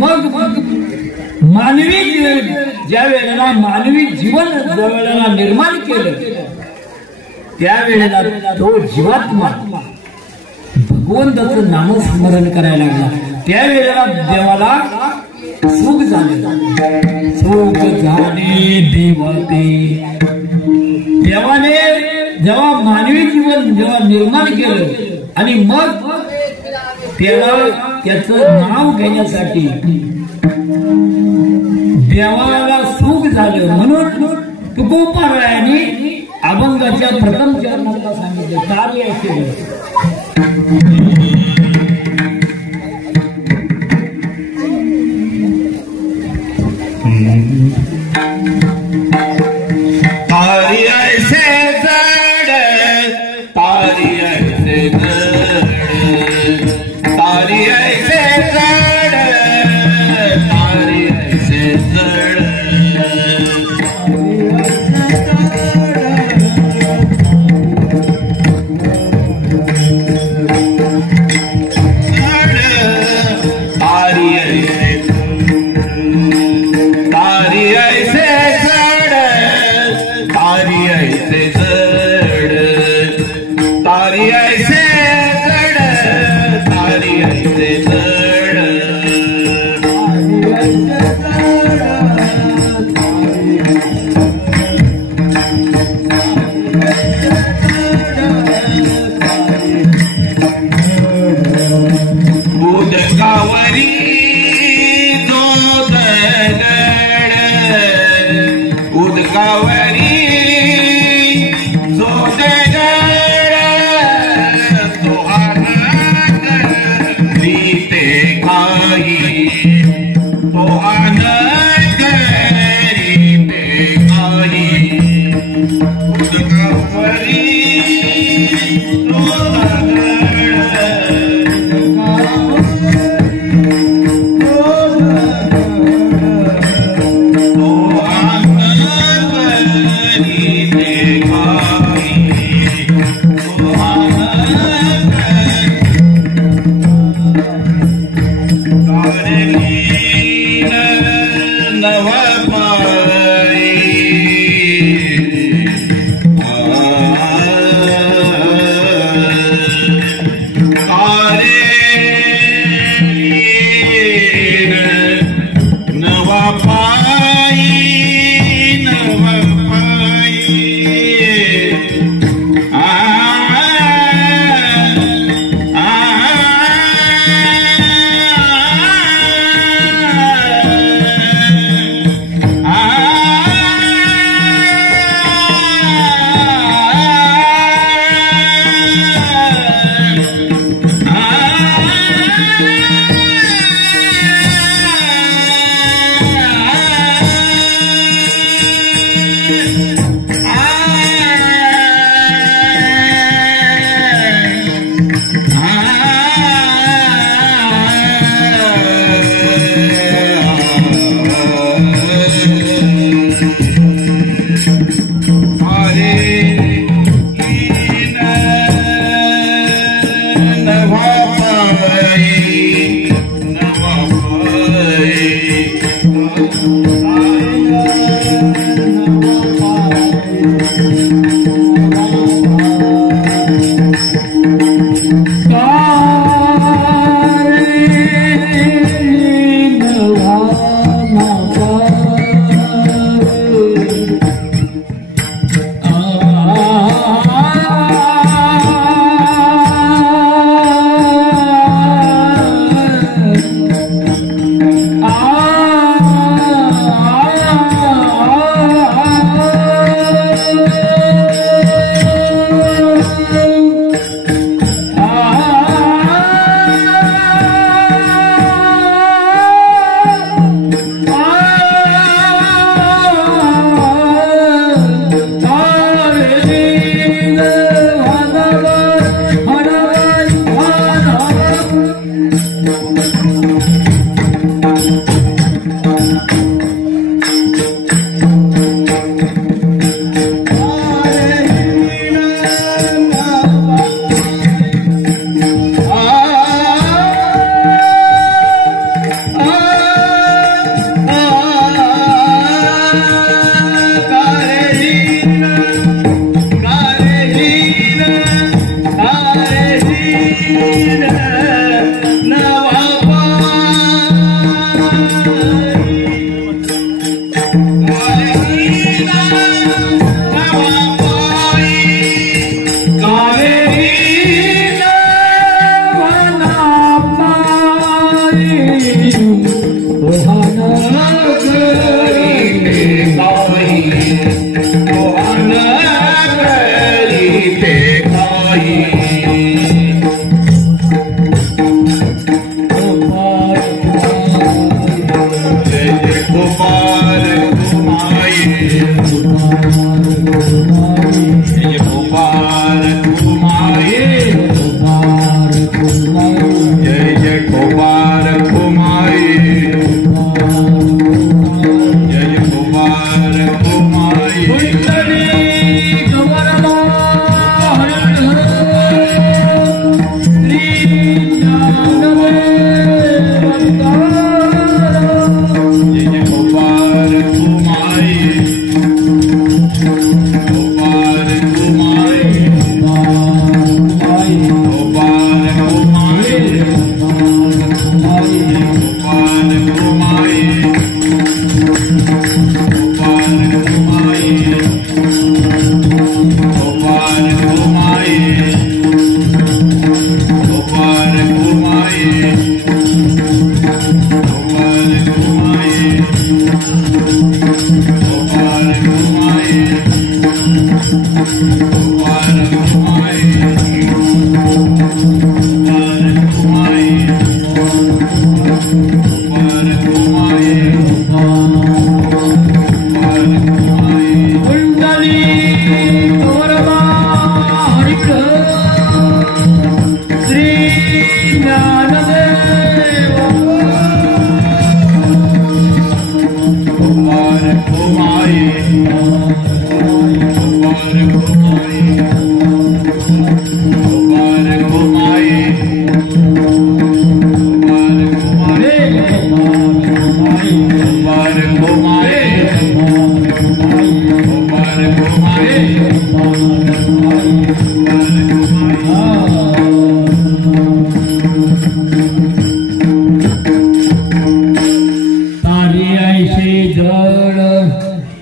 मग मानवी ज्या वेळेला मानवी जीवन ज्या वेळेला निर्माण केलं त्यावेळेला तो जीवात्मा भगवंताचं नामस्मरण करायला लागला. त्यावेळेला देवाला सुख झाले. सुख झाले देवाते. देवाने जेव्हा मानवी जीवन जेव्हा निर्माण केलं आणि मग त्याला त्याचं नाव घेण्यासाठी देवाला सुख झालं. म्हणून तुकोबारायांनी अभंगाच्या प्रथम चरणाला सांगितलं कार्य केलं. तारी ऐसे जड, तारी ऐसे जड, तारी ऐसे जड, तारी ऐसे जड.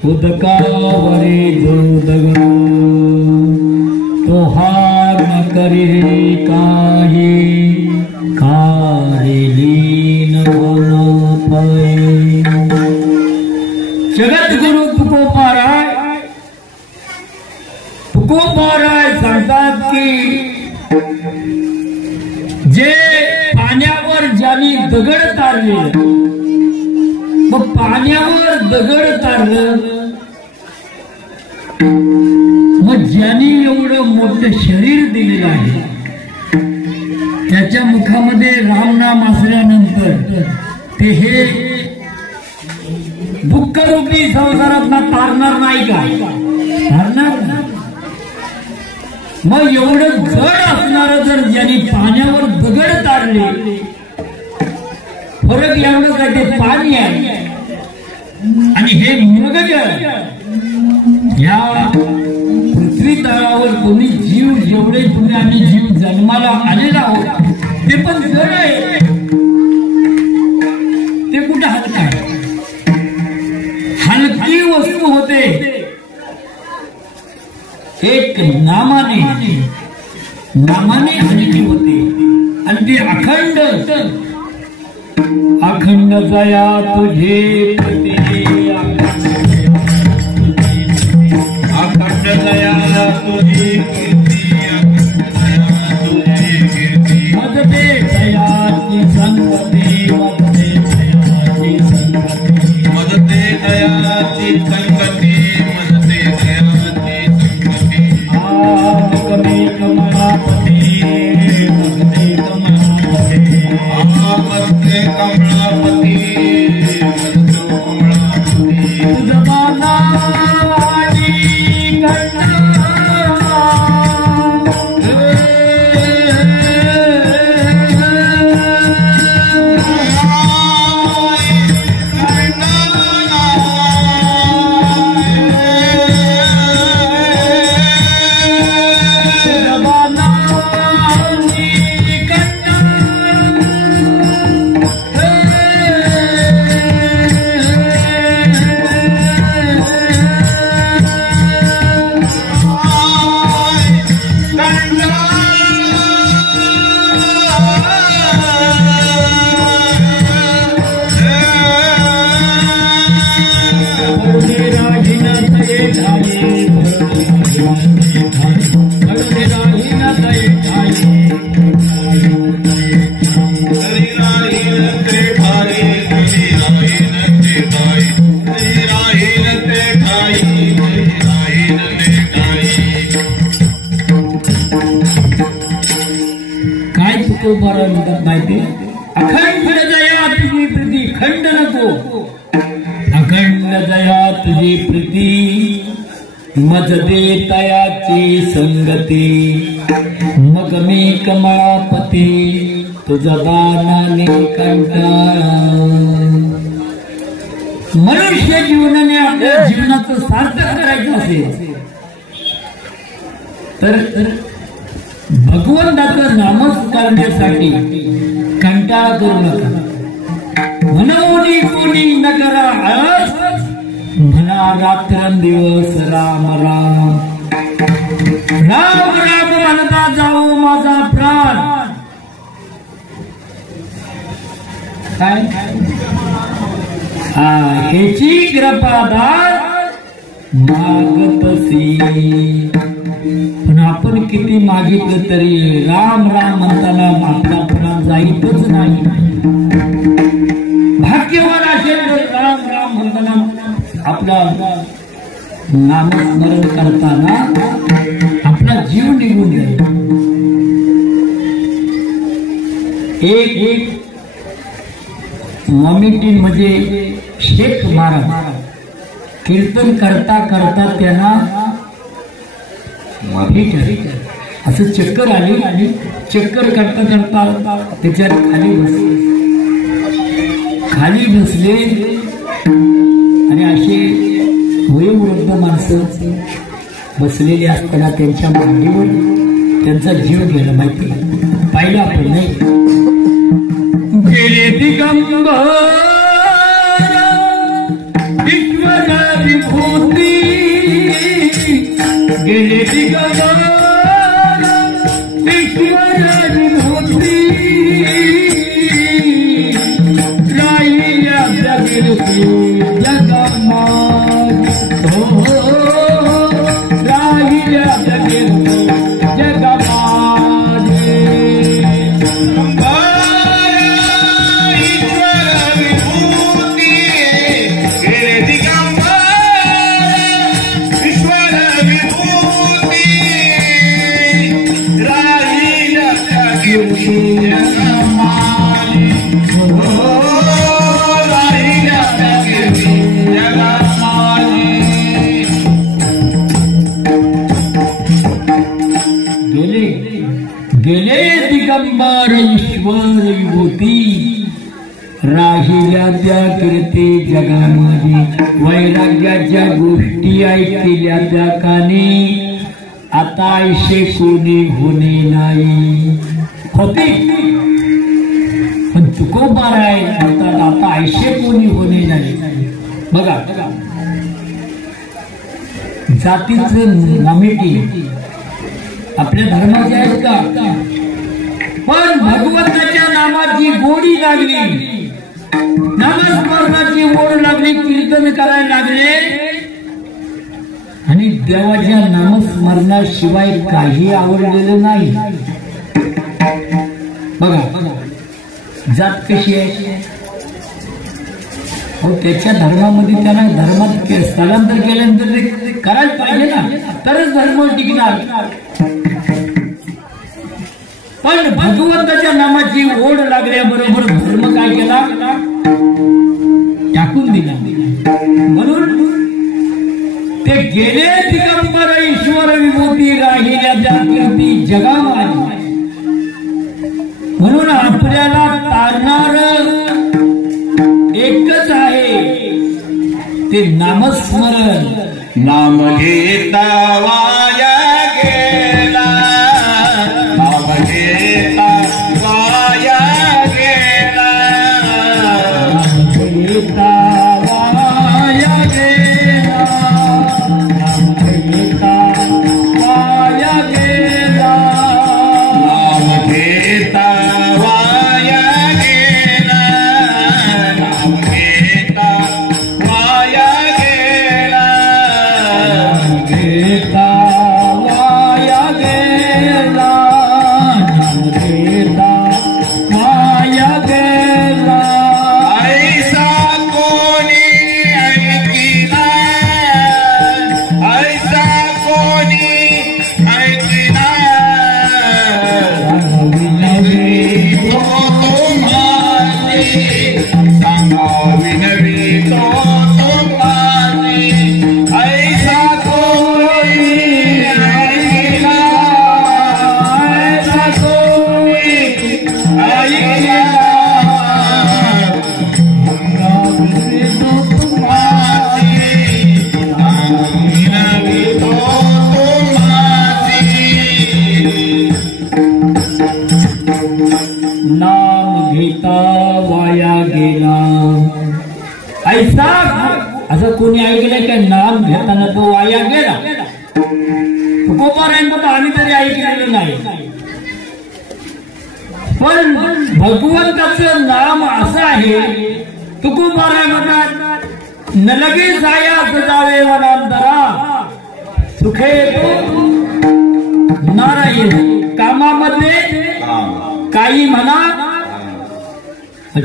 उदकावरे दूधग तो हार न करे काही कारेलीन वन पाए। जगत गुरु तुकोबाराय सांगतात की जे पाण्यावर ज्यांनी दगड तारले मग पाण्यावर दगड तारलं मग ज्यांनी एवढं मोठं शरीर दिलेलं आहे त्याच्या मुखामध्ये रामनाम असल्यानंतर ते हे दुःखरूपी संसारात तारणार नाही का? तारणार. मग एवढं जड असणार जर ज्यांनी पाण्यावर दगड तारले फरक एवढंच आहे ते पाणी आहे आणि हे मृगजळ या पृथ्वी तळावर तुम्ही जीव जेवढे तुम्ही आम्ही जीव जन्माला आलेला आहोत ते पण जड आहे ते कुठे हलक आहे हलकी वस्तू होते एक नामाने हलकी होते आणि ती अखंड अखंड दया तुझे अखंड दया तुझी मदते दयाची संगती मदते दयाची संगती कमी कमलापती मदते कमलापती मदते कमलापती तुझं बाला माहिती अखंड दया तुझी प्रीती खंड नको अखंड दया तुझी प्रीती मज दे तयाची संगती मग मी कमळापती तुझा दानाने कंटाळा। मनुष्य जीवनाने आपल्या जीवनाचं सार्थक करायचं असेल तर भगवंताचं नामच करण्यासाठी कंटाळा करू नका। मनोनी कोणी न करा आळस म्हणा रात्रंदिवस राम राम राम राम म्हणता जाऊ माझा प्राण. काय ह्याची कृपादार मागतसी. पण आपण किती मागितलं तरी राम राम म्हणताना आपला प्राण जाईतच नाही. भाग्यवान असेल तर राम राम म्हणताना आपला नामस्मरण करताना आपला जीव निघून जाईल. एक मॉमिटीन म्हणजे शेख महाराज कीर्तन करता करता त्यांना असं चक्कर आली आणि चक्कर करता करता त्याच्यात खाली बसले आणि असे वयोवृद्ध माणसं बसलेली असताना त्यांच्या मांडीवर त्यांचा जीव गेला. माहिती पाहिलं आपण नाही. गेले दिगंबर ईश्वर विभूती गेले दिगंबर ईश्वर विभूती राहिल्या जगती जगमात हो राहिल्या जगती जगमात. गेले दिगंबर ईश्वर विभूती राहिल्या त्या कीर्ती जगामध्ये. वैराग्याच्या गोष्टी ऐकल्या त्या कानी आता ऐशे कोणी होणे नाही. होते पण तुकोबाराय म्हणतात आता ऐशे कोणी होणे नाही. बघा जातीचं मॉमिटी आपल्या धर्माचे आहेत का? पण भगवंताच्या नामाची गोडी लागली, नामस्मरणाची ओढ लागली, कीर्तन करायला लागले आणि देवाच्या नामस्मरणाशिवाय काही आवडलेलं नाही. बघा जात कशी आहे. हो त्याच्या धर्मामध्ये त्यांना धर्मात स्थलांतर केल्यानंतर ते करायला पाहिजे ना, तरच धर्म टिकणार. पण भगवंताच्या नामाची ओढ लागल्याबरोबर धर्म काय केला? टाकून दिला. म्हणून ते गेले दिगंबर ईश्वर विभूती राहिल्या त्या कीर्ती जगामध्ये. म्हणून आपल्याला तारणार एकच आहे ते नामस्मरण. नाम घेता वाया गेला, नाम घेता वाया गेला, नाम घेता वाया गेला, नाम घेता वाया गेला, नाम घेता वाया गेला, नाम घेता वाया गेला, नाम घेता वाया गेला, नाम घेता वाया गेला. ऐसा कोणी ऐकिना, ऐसा कोणी ऐकिना, तो तुम्हारी सांगावी नवी तो तुम्हारी. ऐसा कोणी ऐकिना, ऐसा कोणी ऐकिना, नाम घेता वाया गेला. ऐसा असं कोणी ऐकलंय का नाम घेताना तो वाया गेला? तुकोबारायण तर आम्ही तरी ऐकलेलं नाही. पण भगवंताचं नाम असं आहे, तुकोबारायण म्हणतात न लगे जायास जावे वनांतरा सुखे नारायण. कामामध्ये काही म्हणा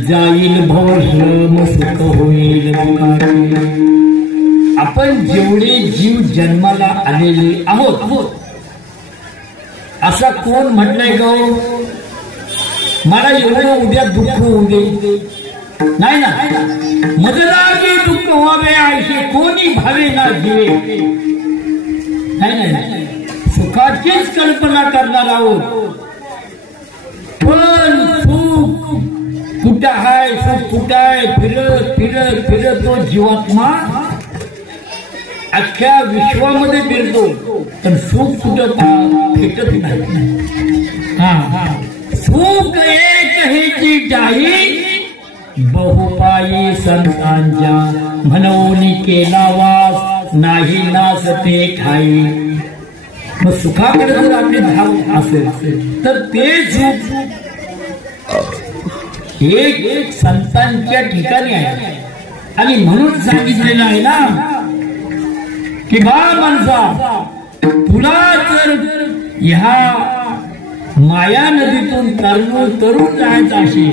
जाईल भवश्रम सुख होईल. आपण जेवढे जीव जन्माला आलेले आहोत, असा कोण म्हटलंय का मला एवढं उद्या दुःख होऊ दे? नाही ना. मजलागी दुःख व्हावे आयशे कोणी भावे ना जीवे. नाही, सुखाचीच कल्पना करणार आहोत. पण सुख कुठं आहे, सुख कुठं आहे, फिरत फिरत फिरत तो जीवात्मा अख्ख्या विश्वामध्ये फिरतो, पण सुख कुठं भेटत नाही. सुख एक हेची डाही बहुपायी संतांच्या म्हणून केला वास नाही नासते ठाई. मग सुखाकडे जर आपली धाव असेल तर ते सुख एक संतांच्या ठिकाणी आहे. आणि म्हणून सांगितलेलं आहे ना की बा माणसा, तुला जर ह्या माया नदीतून तरुण जायचं असेल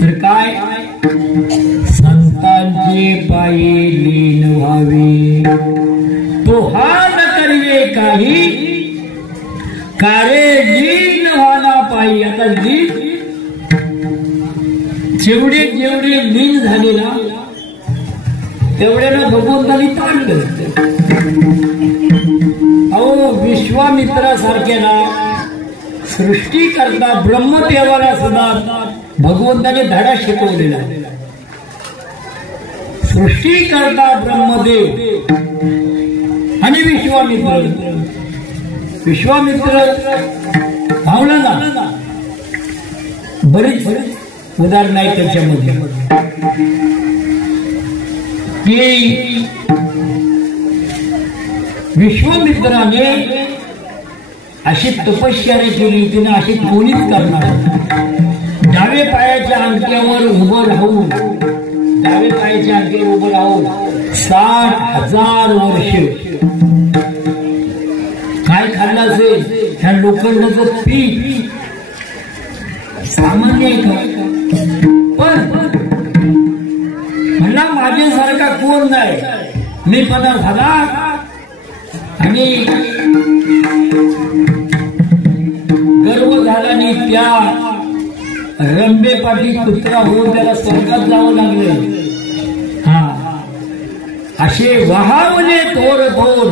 तर काय, संतांचे पायी लीन व्हावे. तो हा न करिवे काही कारे लीन व्हायला पाहिजे. आता लीन जेवढे लीन झाले ना तेवढ्यानं भगवंतानी ताणलं. अहो विश्वामित्रासारख्याला सृष्टी करता ब्रह्मदेवाला सुद्धा भगवंताने धडा शिकवलेला. सृष्टी करता ब्रह्मदेव आणि विश्वामित्र भावना ना. बरीच उदाहरण आहे त्याच्यामध्ये की विश्वामित्राने अशी तपश्चर्या केली, तिने अशी कोणीच करणार. डावे पायाच्या अंगठ्यावर उभं राहून 60,000 वर्ष काय खाल्लं असेल? ह्या लोखंडाचं पीठ सामान्य आहे का? पण म्हणला माझ्यासारखा कोण नाही. मी पदार्थ झाला आणि गर्व झाल्याने त्या रंबेपाठी कुत्रा होऊन त्याला स्वर्गात जावं लागलं. असे वहावले थोर थोर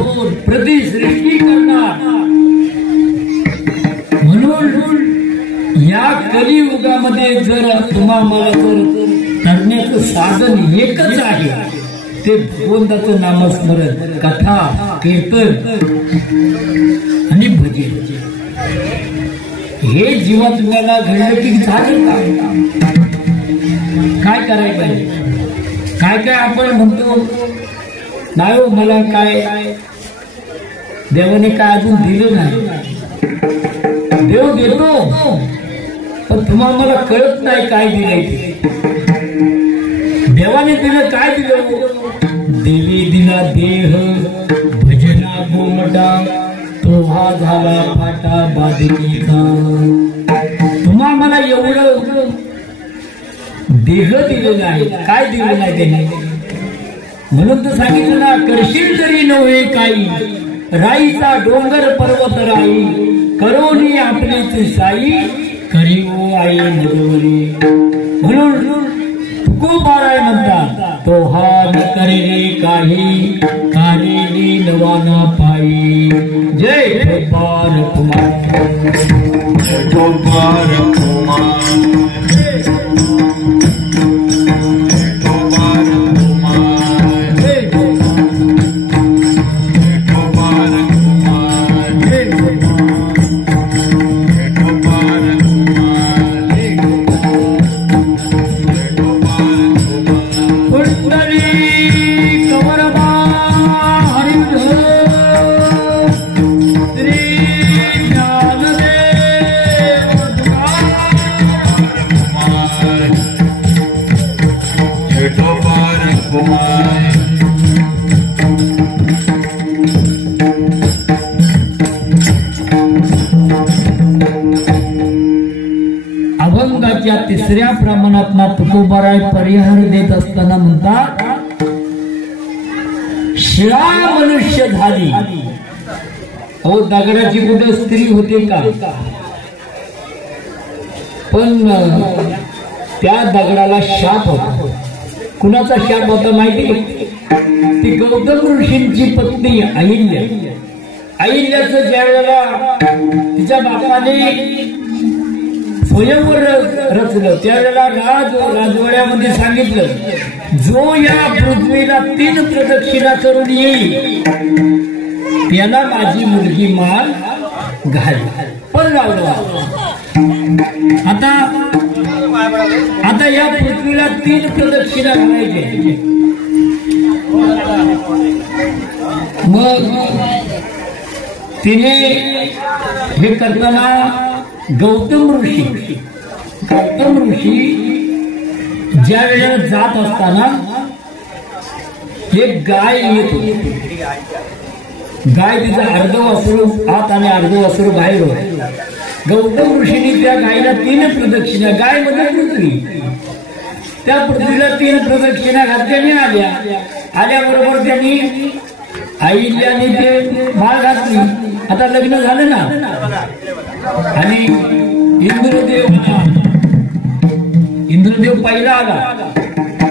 प्रति सृष्टी करणार. म्हणून या कलियुगामध्ये जर तुम्हाला जर करण्याचं साधन एकच आहे, ते भगवंताचं नामस्मरण, कथा, कीर्तन आणि भजन. हे जीवात्म्याला घडलं की झालं काय करायला पाहिजे? काय आपण म्हणतो नाही हो मला काय देवाने काय अजून दिलं नाही. देव देतो पण तुम्हाला मला कळत नाही काय दिलंय ते. देवाने दिलं काय दिलं? देवी दिला देह भजना गोमटा, तो हा झाला फाटा बादलीचा. तुम्हाला मला एवढं देह दिलेलं आहे, काय दिलं नाही त्याने? म्हणून तर सांगितलं ना, करशील तरी नव्हे काही, राईचा डोंगर पर्वत राई, करोनी आपलीच साई, करी ओ आई मजवरी. म्हणून तुकोबारायण म्हणतात, तो हा न करेले काही, कारेली नवाना पायी. जय गोपाल कुमार, गोपाल कुमार. कुंडली दुसऱ्या प्रमाणात ना तुकोबाराय परिहार देत असताना म्हणतात, शिळा मनुष्य झाली. अहो दगडाची कुठे स्त्री होते का? पण त्या दगडाला शाप होता. कुणाचा शाप होता माहिती? ती गौतम ऋषींची पत्नी अहिल्या. अहिल्याचं ज्या वेळेला तिच्या बापाने स्वयंवर रचलं त्यावेळेला राजवाड्यामध्ये सांगितलं, जो या पृथ्वीला 3 प्रदक्षिणा करून येईल त्याला माझी मुलगी माल घाल. पण लावलं. आता या पृथ्वीला 3 प्रदक्षिणा घालायचे. मग तिने हे करताना गौतम ऋषी ज्या वेळेला जात असताना एक गाय येत होती. गाय तिचा अर्ध वासरू आत आणि अर्ध वासरू बाहेर होत. गौतम ऋषींनी त्या गायीला 3 प्रदक्षिणा, गाय मध्ये पृथ्वी, त्या पृथ्वीला 3 प्रदक्षिणा घातल्याने आल्याबरोबर त्यांनी अहिल्याने ते माळ घातली. आता लग्न झालं ना आणि इंद्रदेव पहिला आला.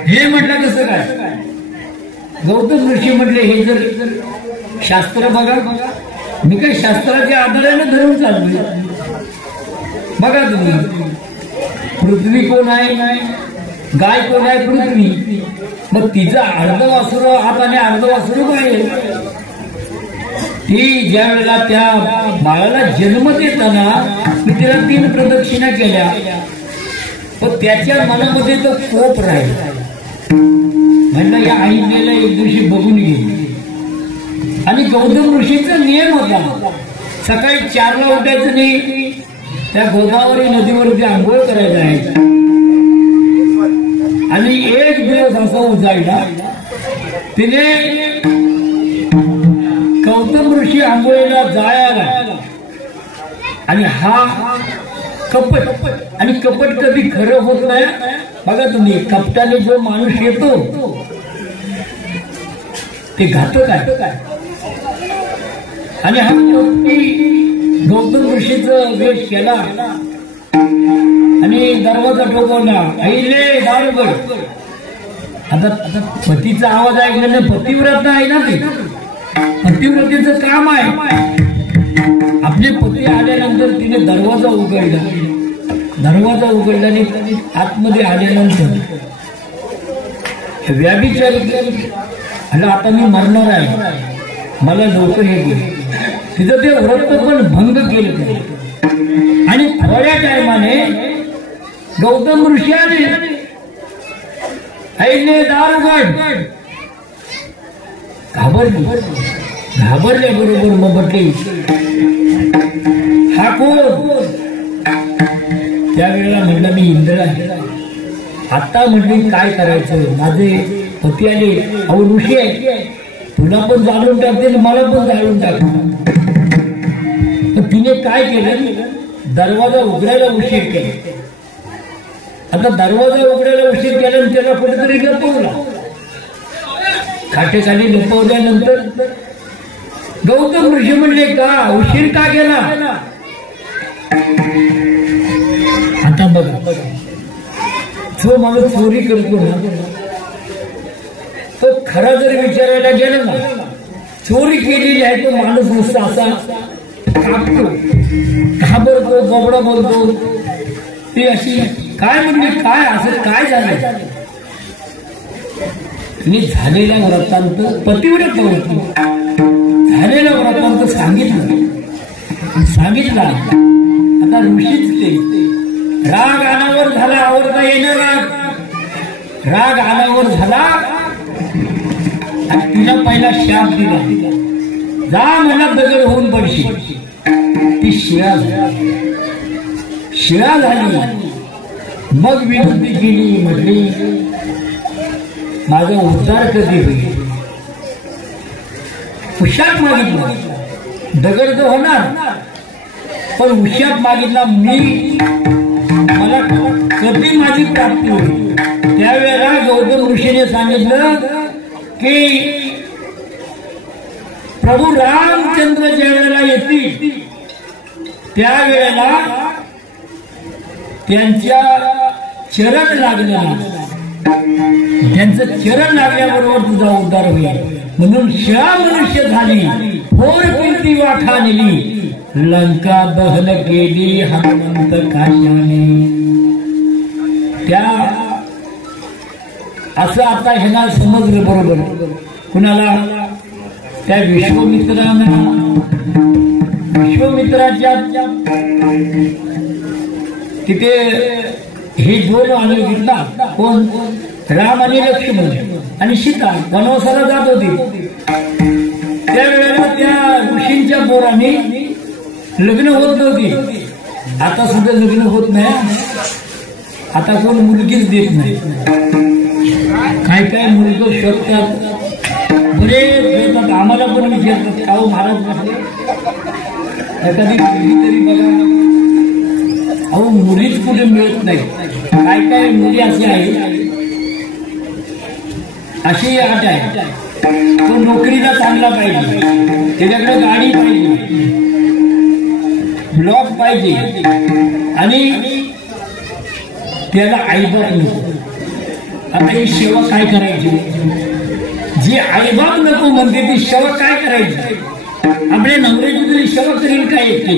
हे म्हटलं कसं काय? गौतम ऋषी म्हटले, हे जर शास्त्र बघा, मी काही शास्त्राच्या आधाराने धरून चाललोय. बघा तुम्ही, पृथ्वी कोण आहे? गाय कोण आहे? पृथ्वी. मग तिचा अर्ध वासरू आत आणि अर्ध वासरू बाहेर. ती ज्या वेळेला त्या बाळाला जन्म देताना मी तिला 3 प्रदक्षिणा केल्या, पण त्याच्या मनामध्ये तो कोप राहिला. म्हणलं या आईला एक दिवशी बघून गेली. आणि गौतम ऋषीचा नियम होता, सकाळी 4ला उठायचं नाही, त्या गोदावरी नदीवरती आंघोळ करायचं आहे. आणि एक दिवस असा उजाडला, तिने गौतम ऋषी आंघोळीला जायला आणि हा कपट, आणि कपट कधी खरं होत नाही. बघा तुम्ही, कपटाने जो माणूस येतो ते घातक आहे. आणि हा गौतम ऋषीचं वेश केला आणि दरवाजा ठोकवला. अहिले दार उघड. आता पतीचा आवाज ऐकल्याने पतिव्रत आहे ना, ते पतिव्रतेचं काम आहे. आपले पती आल्यानंतर तिने दरवाजा उघडला. दरवाजा उघडल्याने आतमध्ये आल्यानंतर व्याभिचार केला. आता मी मरणार आहे, मला लवकर हे गेले. तिथं ते व्रत पण भंग केलं. आणि थोड्या टायमाने गौतम ऋषी आले. आईने दार उघड. घाबरले बरोबर. मग म्हटले, हा कोण? त्यावेळेला म्हटलं, मी इंद्र आहे. आता म्हटले काय करायचं, माझे पती आले. अहो ऋषी आहे, तुला पण जाळून टाकते, मला पण जाळून टाकते. तिने काय केलं, दरवाजा उघडायला उशीर केला. आता दरवाजा उघडायला उशीर केला आणि त्याला कुठेतरी लपवला. खाटेखाली लपवल्यानंतर गौतम ऋषी म्हणले, का उशीर का केला? आता बघा, जो माणूस चोरी करतो ना, तो खरा जर विचारायला गेला ना, चोरी केलेली आहे तो माणूस नुसता असा कापतो, घाबरतो, बोबडा बोलतो. ती अशी काय म्हणजे काय, असं काय झालं? मी झालेल्या व्रतांत पतिव्रत होती, झालेल्या व्रतांत सांगितलं. आता ऋषीच ते राग अनावर झाला, आवडता येणार राग अनावर झाला आणि तिला पहिला शाप दिला, जा मला दगड होऊन पडशील. ती शिळा झाली. मग विनंती केली, म्हटली माझा उद्धार कधी होईल? उशाप मागितला, दगड तर होणार, पण उशाप मागितला. मला मला कधी माझी प्राप्ती होईल. त्यावेळेला गौतम ऋषीने सांगितलं की प्रभू रामचंद्र ज्या वेळेला येतील त्यावेळेला त्यांच्या चरण लागलं, त्यांचं चरण लागल्याबरोबर तुझा उद्धार होईल. म्हणून शा मनुष्य झाली थोर कीर्ती वाठा नेली, लंका दहन केली हनुमंत काशाने. त्या असं आता ह्यांना समजलं बरोबर. कुणाला? त्या विश्वामित्राच्या तिथे हे दोन आले घेतला. कोण? राम आणि लक्ष्मण आणि सीता वनवासाला जात होती. त्यावेळेला त्या ऋषींच्या पोरांनी लग्न होत नव्हती. आता सुद्धा लग्न होत नाही. आता कोण मुलगीच देत नाही. काय काय मुलग शोधतात, बरेच देतात. आम्हाला पण विचारतात का हो महाराज म्हटले एखादी मुलगी तरी बघा. अहो मुलीच कुठे मिळत नाही. काय काय मुली अशी आहे, अशी अट आहे. तो नोकरीला चांगला पाहिजे, त्याच्याकडे गाडी पाहिजे, ब्लॉक पाहिजे आणि त्याला आईबाप नको. आता ही सेवा काय करायची? जी आईबाप नको म्हणते ती सेवा काय करायची? आपल्या नवऱ्याची तरी सेवा करेल काय एकटे?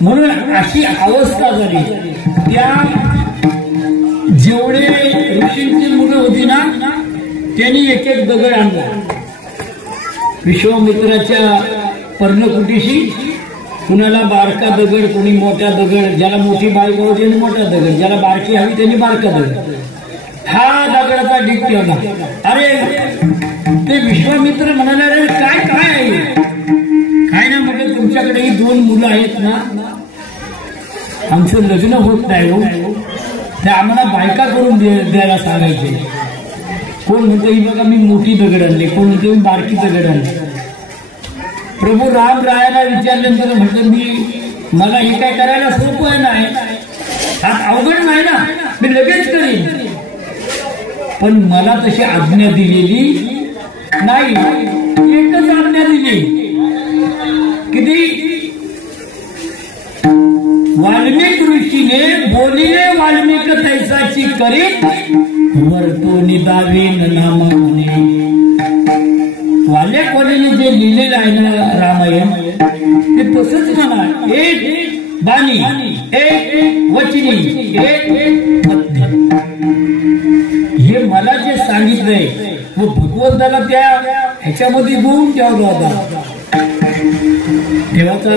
म्हणून अशी अवस्था झाली. त्या जेवढे ऋषींची मुलं होती ना त्यांनी एक एक दगड आणला. विश्वामित्राच्या पर्णकुटीशी कुणाला बारका दगड, कोणी मोठा दगड, ज्याला मोठी बायको होती त्यांनी मोठा दगड, ज्याला बारकी हवी त्यांनी बारका दगड. हा दगडाचा ढीक ठेवला. अरे ते विश्वामित्र म्हणाले अरे काय काय आहे? काय ना म्हटलं तुमच्याकडे ही दोन मुलं आहेत ना, आमचं लग्न होत नाही हो, ते आम्हाला बायका करून द्यायला सांगायचे. कोण म्हणतो ही बघा मी मोठी दगड आणली, कोण म्हणतो मी बारकी दगड आणली. प्रभू राम रायाला विचारल्यानंतर म्हटलं मला हे काय करायला सोपं आहे नाही, हा अवघड नाही ना, मी लगेच करीन. पण मला तशी आज्ञा दिलेली नाही. एकच आज्ञा दिली. किती? वाल्मिक ऋषीने बोलिले वाल्मिक तैसाची करीत वरतो निदावीन नामा म्हणे. वाले कोणीने जे लिहिलेलं आहे ना रामायण ते तसंच म्हणा. एक बाणी, एक वचनी, एक पत्नी. हे मला जे सांगितलंय व भगवंताला त्या ह्याच्यामध्ये गुण ठेवला होता. तेव्हाचा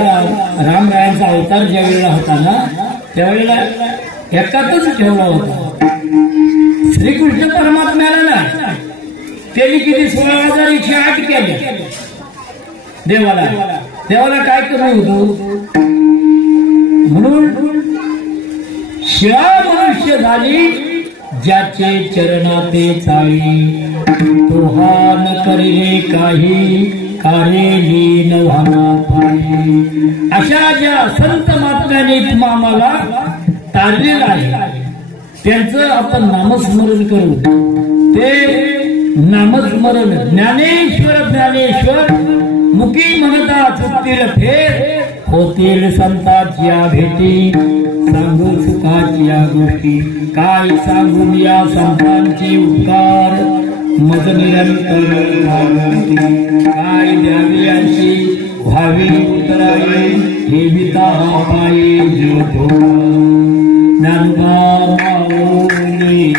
रामरायांचा अवतार ज्या वेळेला होता ना त्यावेळेला एकातच ठेवला होता. श्रीकृष्ण परमात्म्याला ना त्यांनी किती 16,108 केले देवाला. देवाला काय कमी होतो? म्हणून शिळा मनुष्य झाली ज्याचे चरणाते चाळी, तो हा न करिले काही कारेली नव्हाना पाळी. अशा ज्या संत महात्म्याने आम्हाला तारलेलं आहे त्यांचं आपण नामस्मरण करू. ते नामस्मरण ज्ञानेश्वर ज्ञानेश्वर मुखी म्हणता चुकतील फेर, होतील संताच्या भेटी सांगू सुखाच्या गोष्टी. काय सांगून या संतांचे उपकार मज निरंतर काय द्यावी अशी व्हावी उतरावी हे विता पायी जो ज्ञानोबा माऊली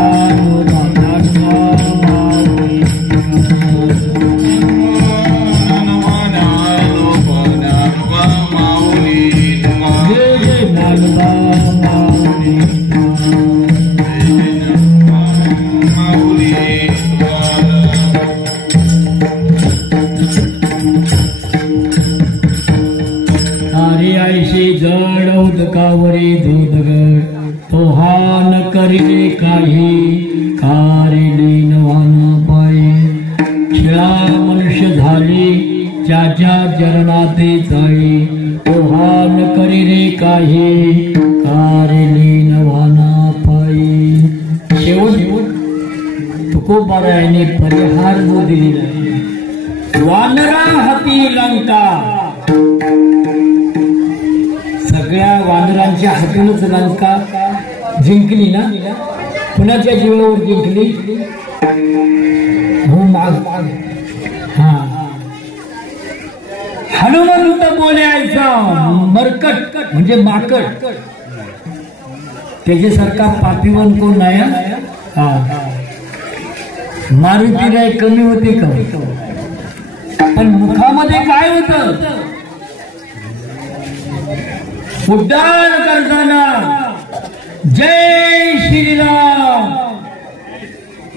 Nano कारिलीन वाना पायी शिळा मनुष्य झाले ज्याच्या चरणाते जाई ओहान करी रे काही कारिलीन वाना पायी शेवट तुकोबारायाने परिहार जो दिलेला आहे वानरा हाती लंका सगळ्या वानरांच्या हातूनच लंका जिंकली ना कुणाच्या जीवावर जिंकली हो माग हा हनुमंत बोलायचा मरकट म्हणजे माकड त्याच्यासारखा पापीवन कोण नाही हा मारुतीला कमी होते का पण मुखामध्ये काय होत उड्डाण करताना जय श्रीराम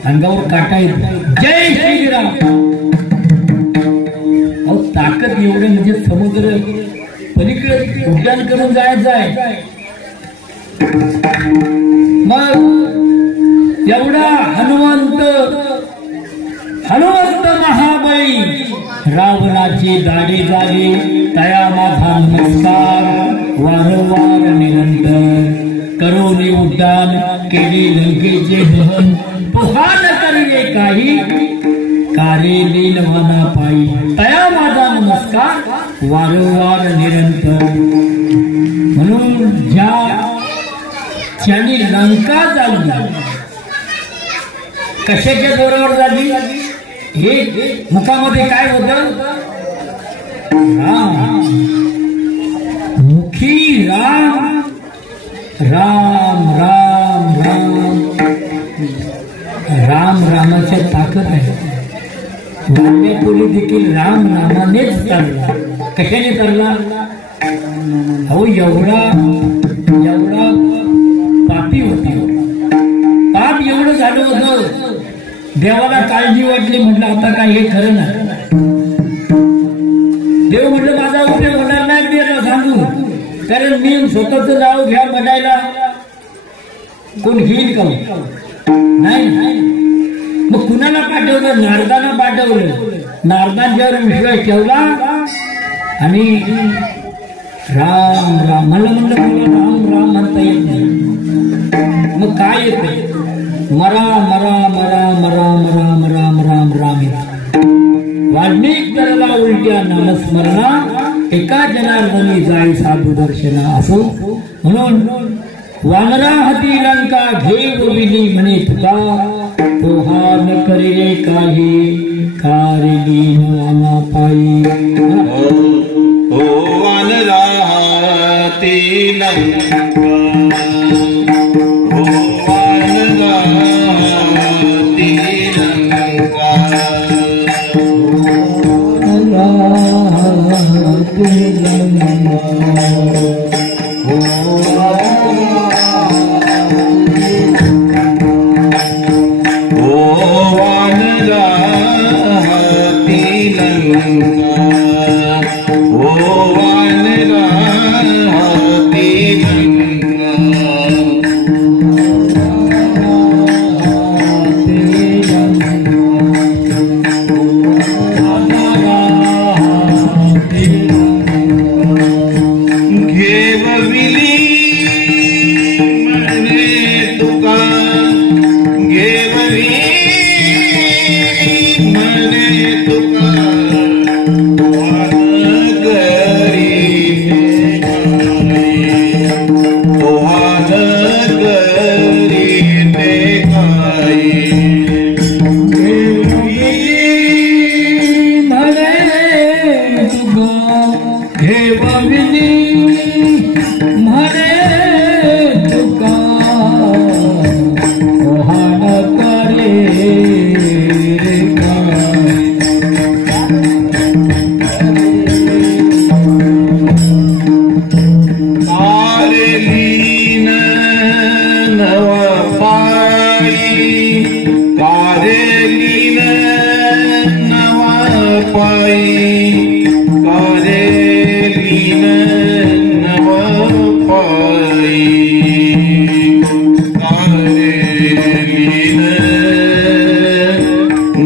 अंगावर काटा येतो जय श्रीराम अहो ताकद एवढे म्हणजे समुद्र पलीकडे उड्डाण करून जायचं आहे मग एवढा हनुमंत महाबळी रावणाची दाढी झाली तया माझा नमस्कार वारंवार निरंतर करोनी उड्डाण केली लंकेचे दहन तुहान करीले काही कारेलीन वाना पायी तया माझा नमस्कार वारंवार निरंतर म्हणून ज्याने लंका जाळली कशाच्या जोरावर झाली हे मुखामध्ये काय होत राम मुखी राम राम राम राम राम रामाच्या ताकद आहे वाल्मिकी देखील राम नामानेच तरला कशाने तरला अहो एवढा पापी होती पाप एवढं झालं होतं देवाला काळजी वाटली म्हटलं आता काय हे खरं ना देव म्हटलं माझा उपयोग होणार नाही देवाला सांगू कारण मी स्वतःच नाव घ्या म्हणायला कोण घेईल का नाही मग कुणाला पाठवलं नारदांना पाठवलं नारदांच्यावर विश्वास ठेवला आणि राम राम मला म्हणलं राम राम म्हणता येत नाही मग काय येत मरा मरा मरा मरा मरा मरा राम राम येत वाल्मिक करला उलट्या नामस्मरणा एका जनार्दनी जाई साधू दर्शना असो म्हणून वानरा हाती लंका घेव विली म्हणे तुका तोहा न करिले काही कारिली नाना पायी ओ वानरा हाती लंका Oh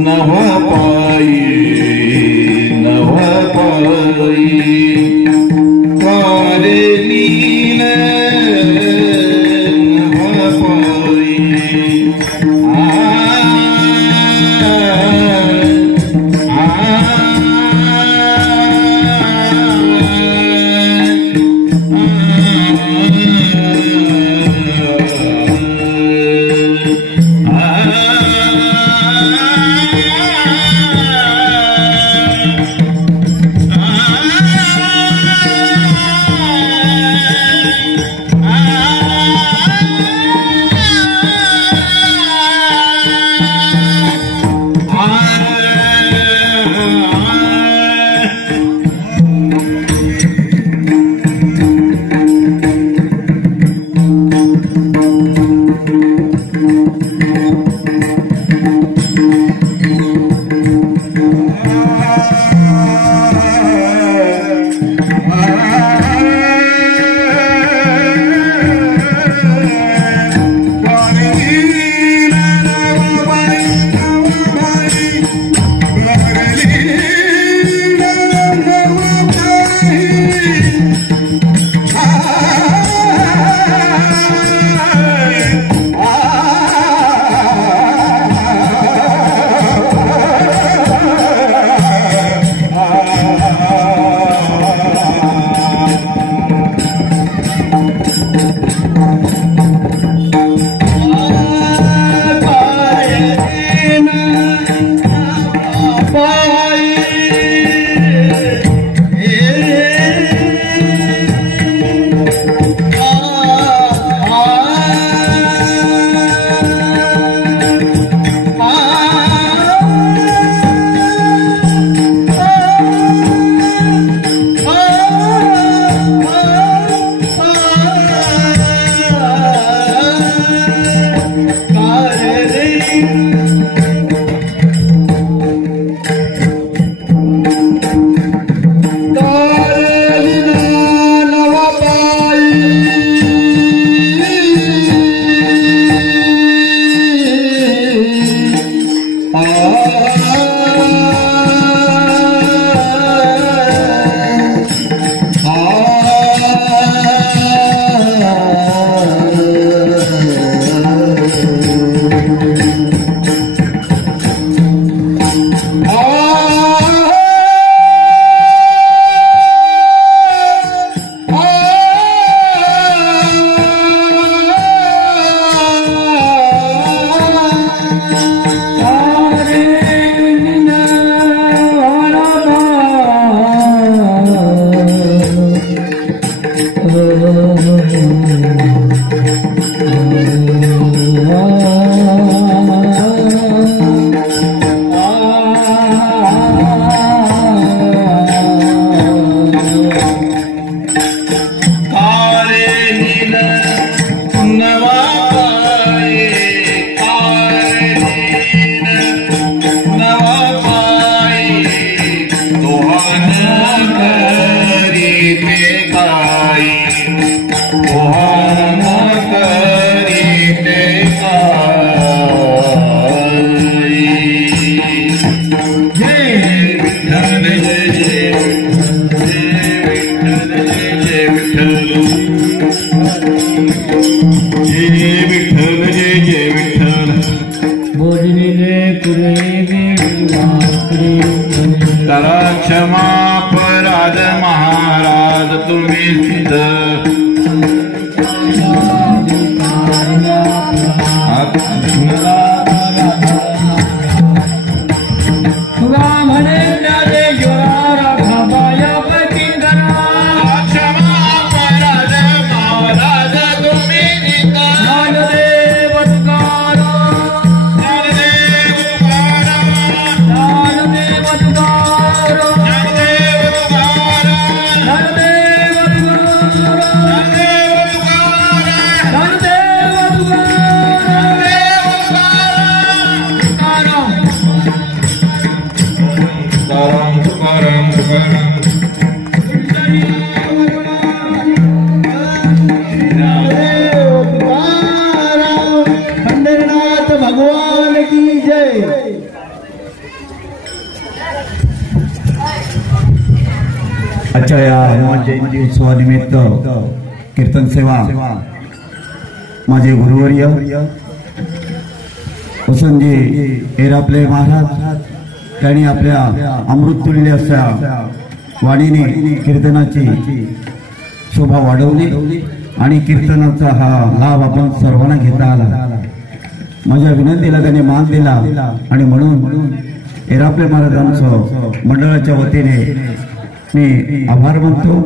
नव पाई कारे लीन नव पाई करा क्षमा अपराध महाराज तुम्ही भगवान की जय। आजच्या या हनुमान जयंती उत्सवानिमित्त कीर्तन सेवा माझे गुरुवर्य वसंतजी एरापले महाराज त्यांनी आपल्या अमृततुल्य अशा वाणीने कीर्तनाची शोभा वाढवली आणि कीर्तनाचा हा लाभ आपण सर्वांना घेता आला। माझ्या विनंतीला त्यांनी मान दिला आणि म्हणून एरापले महाराजांचं मंडळाच्या वतीने मी आभार मानतो।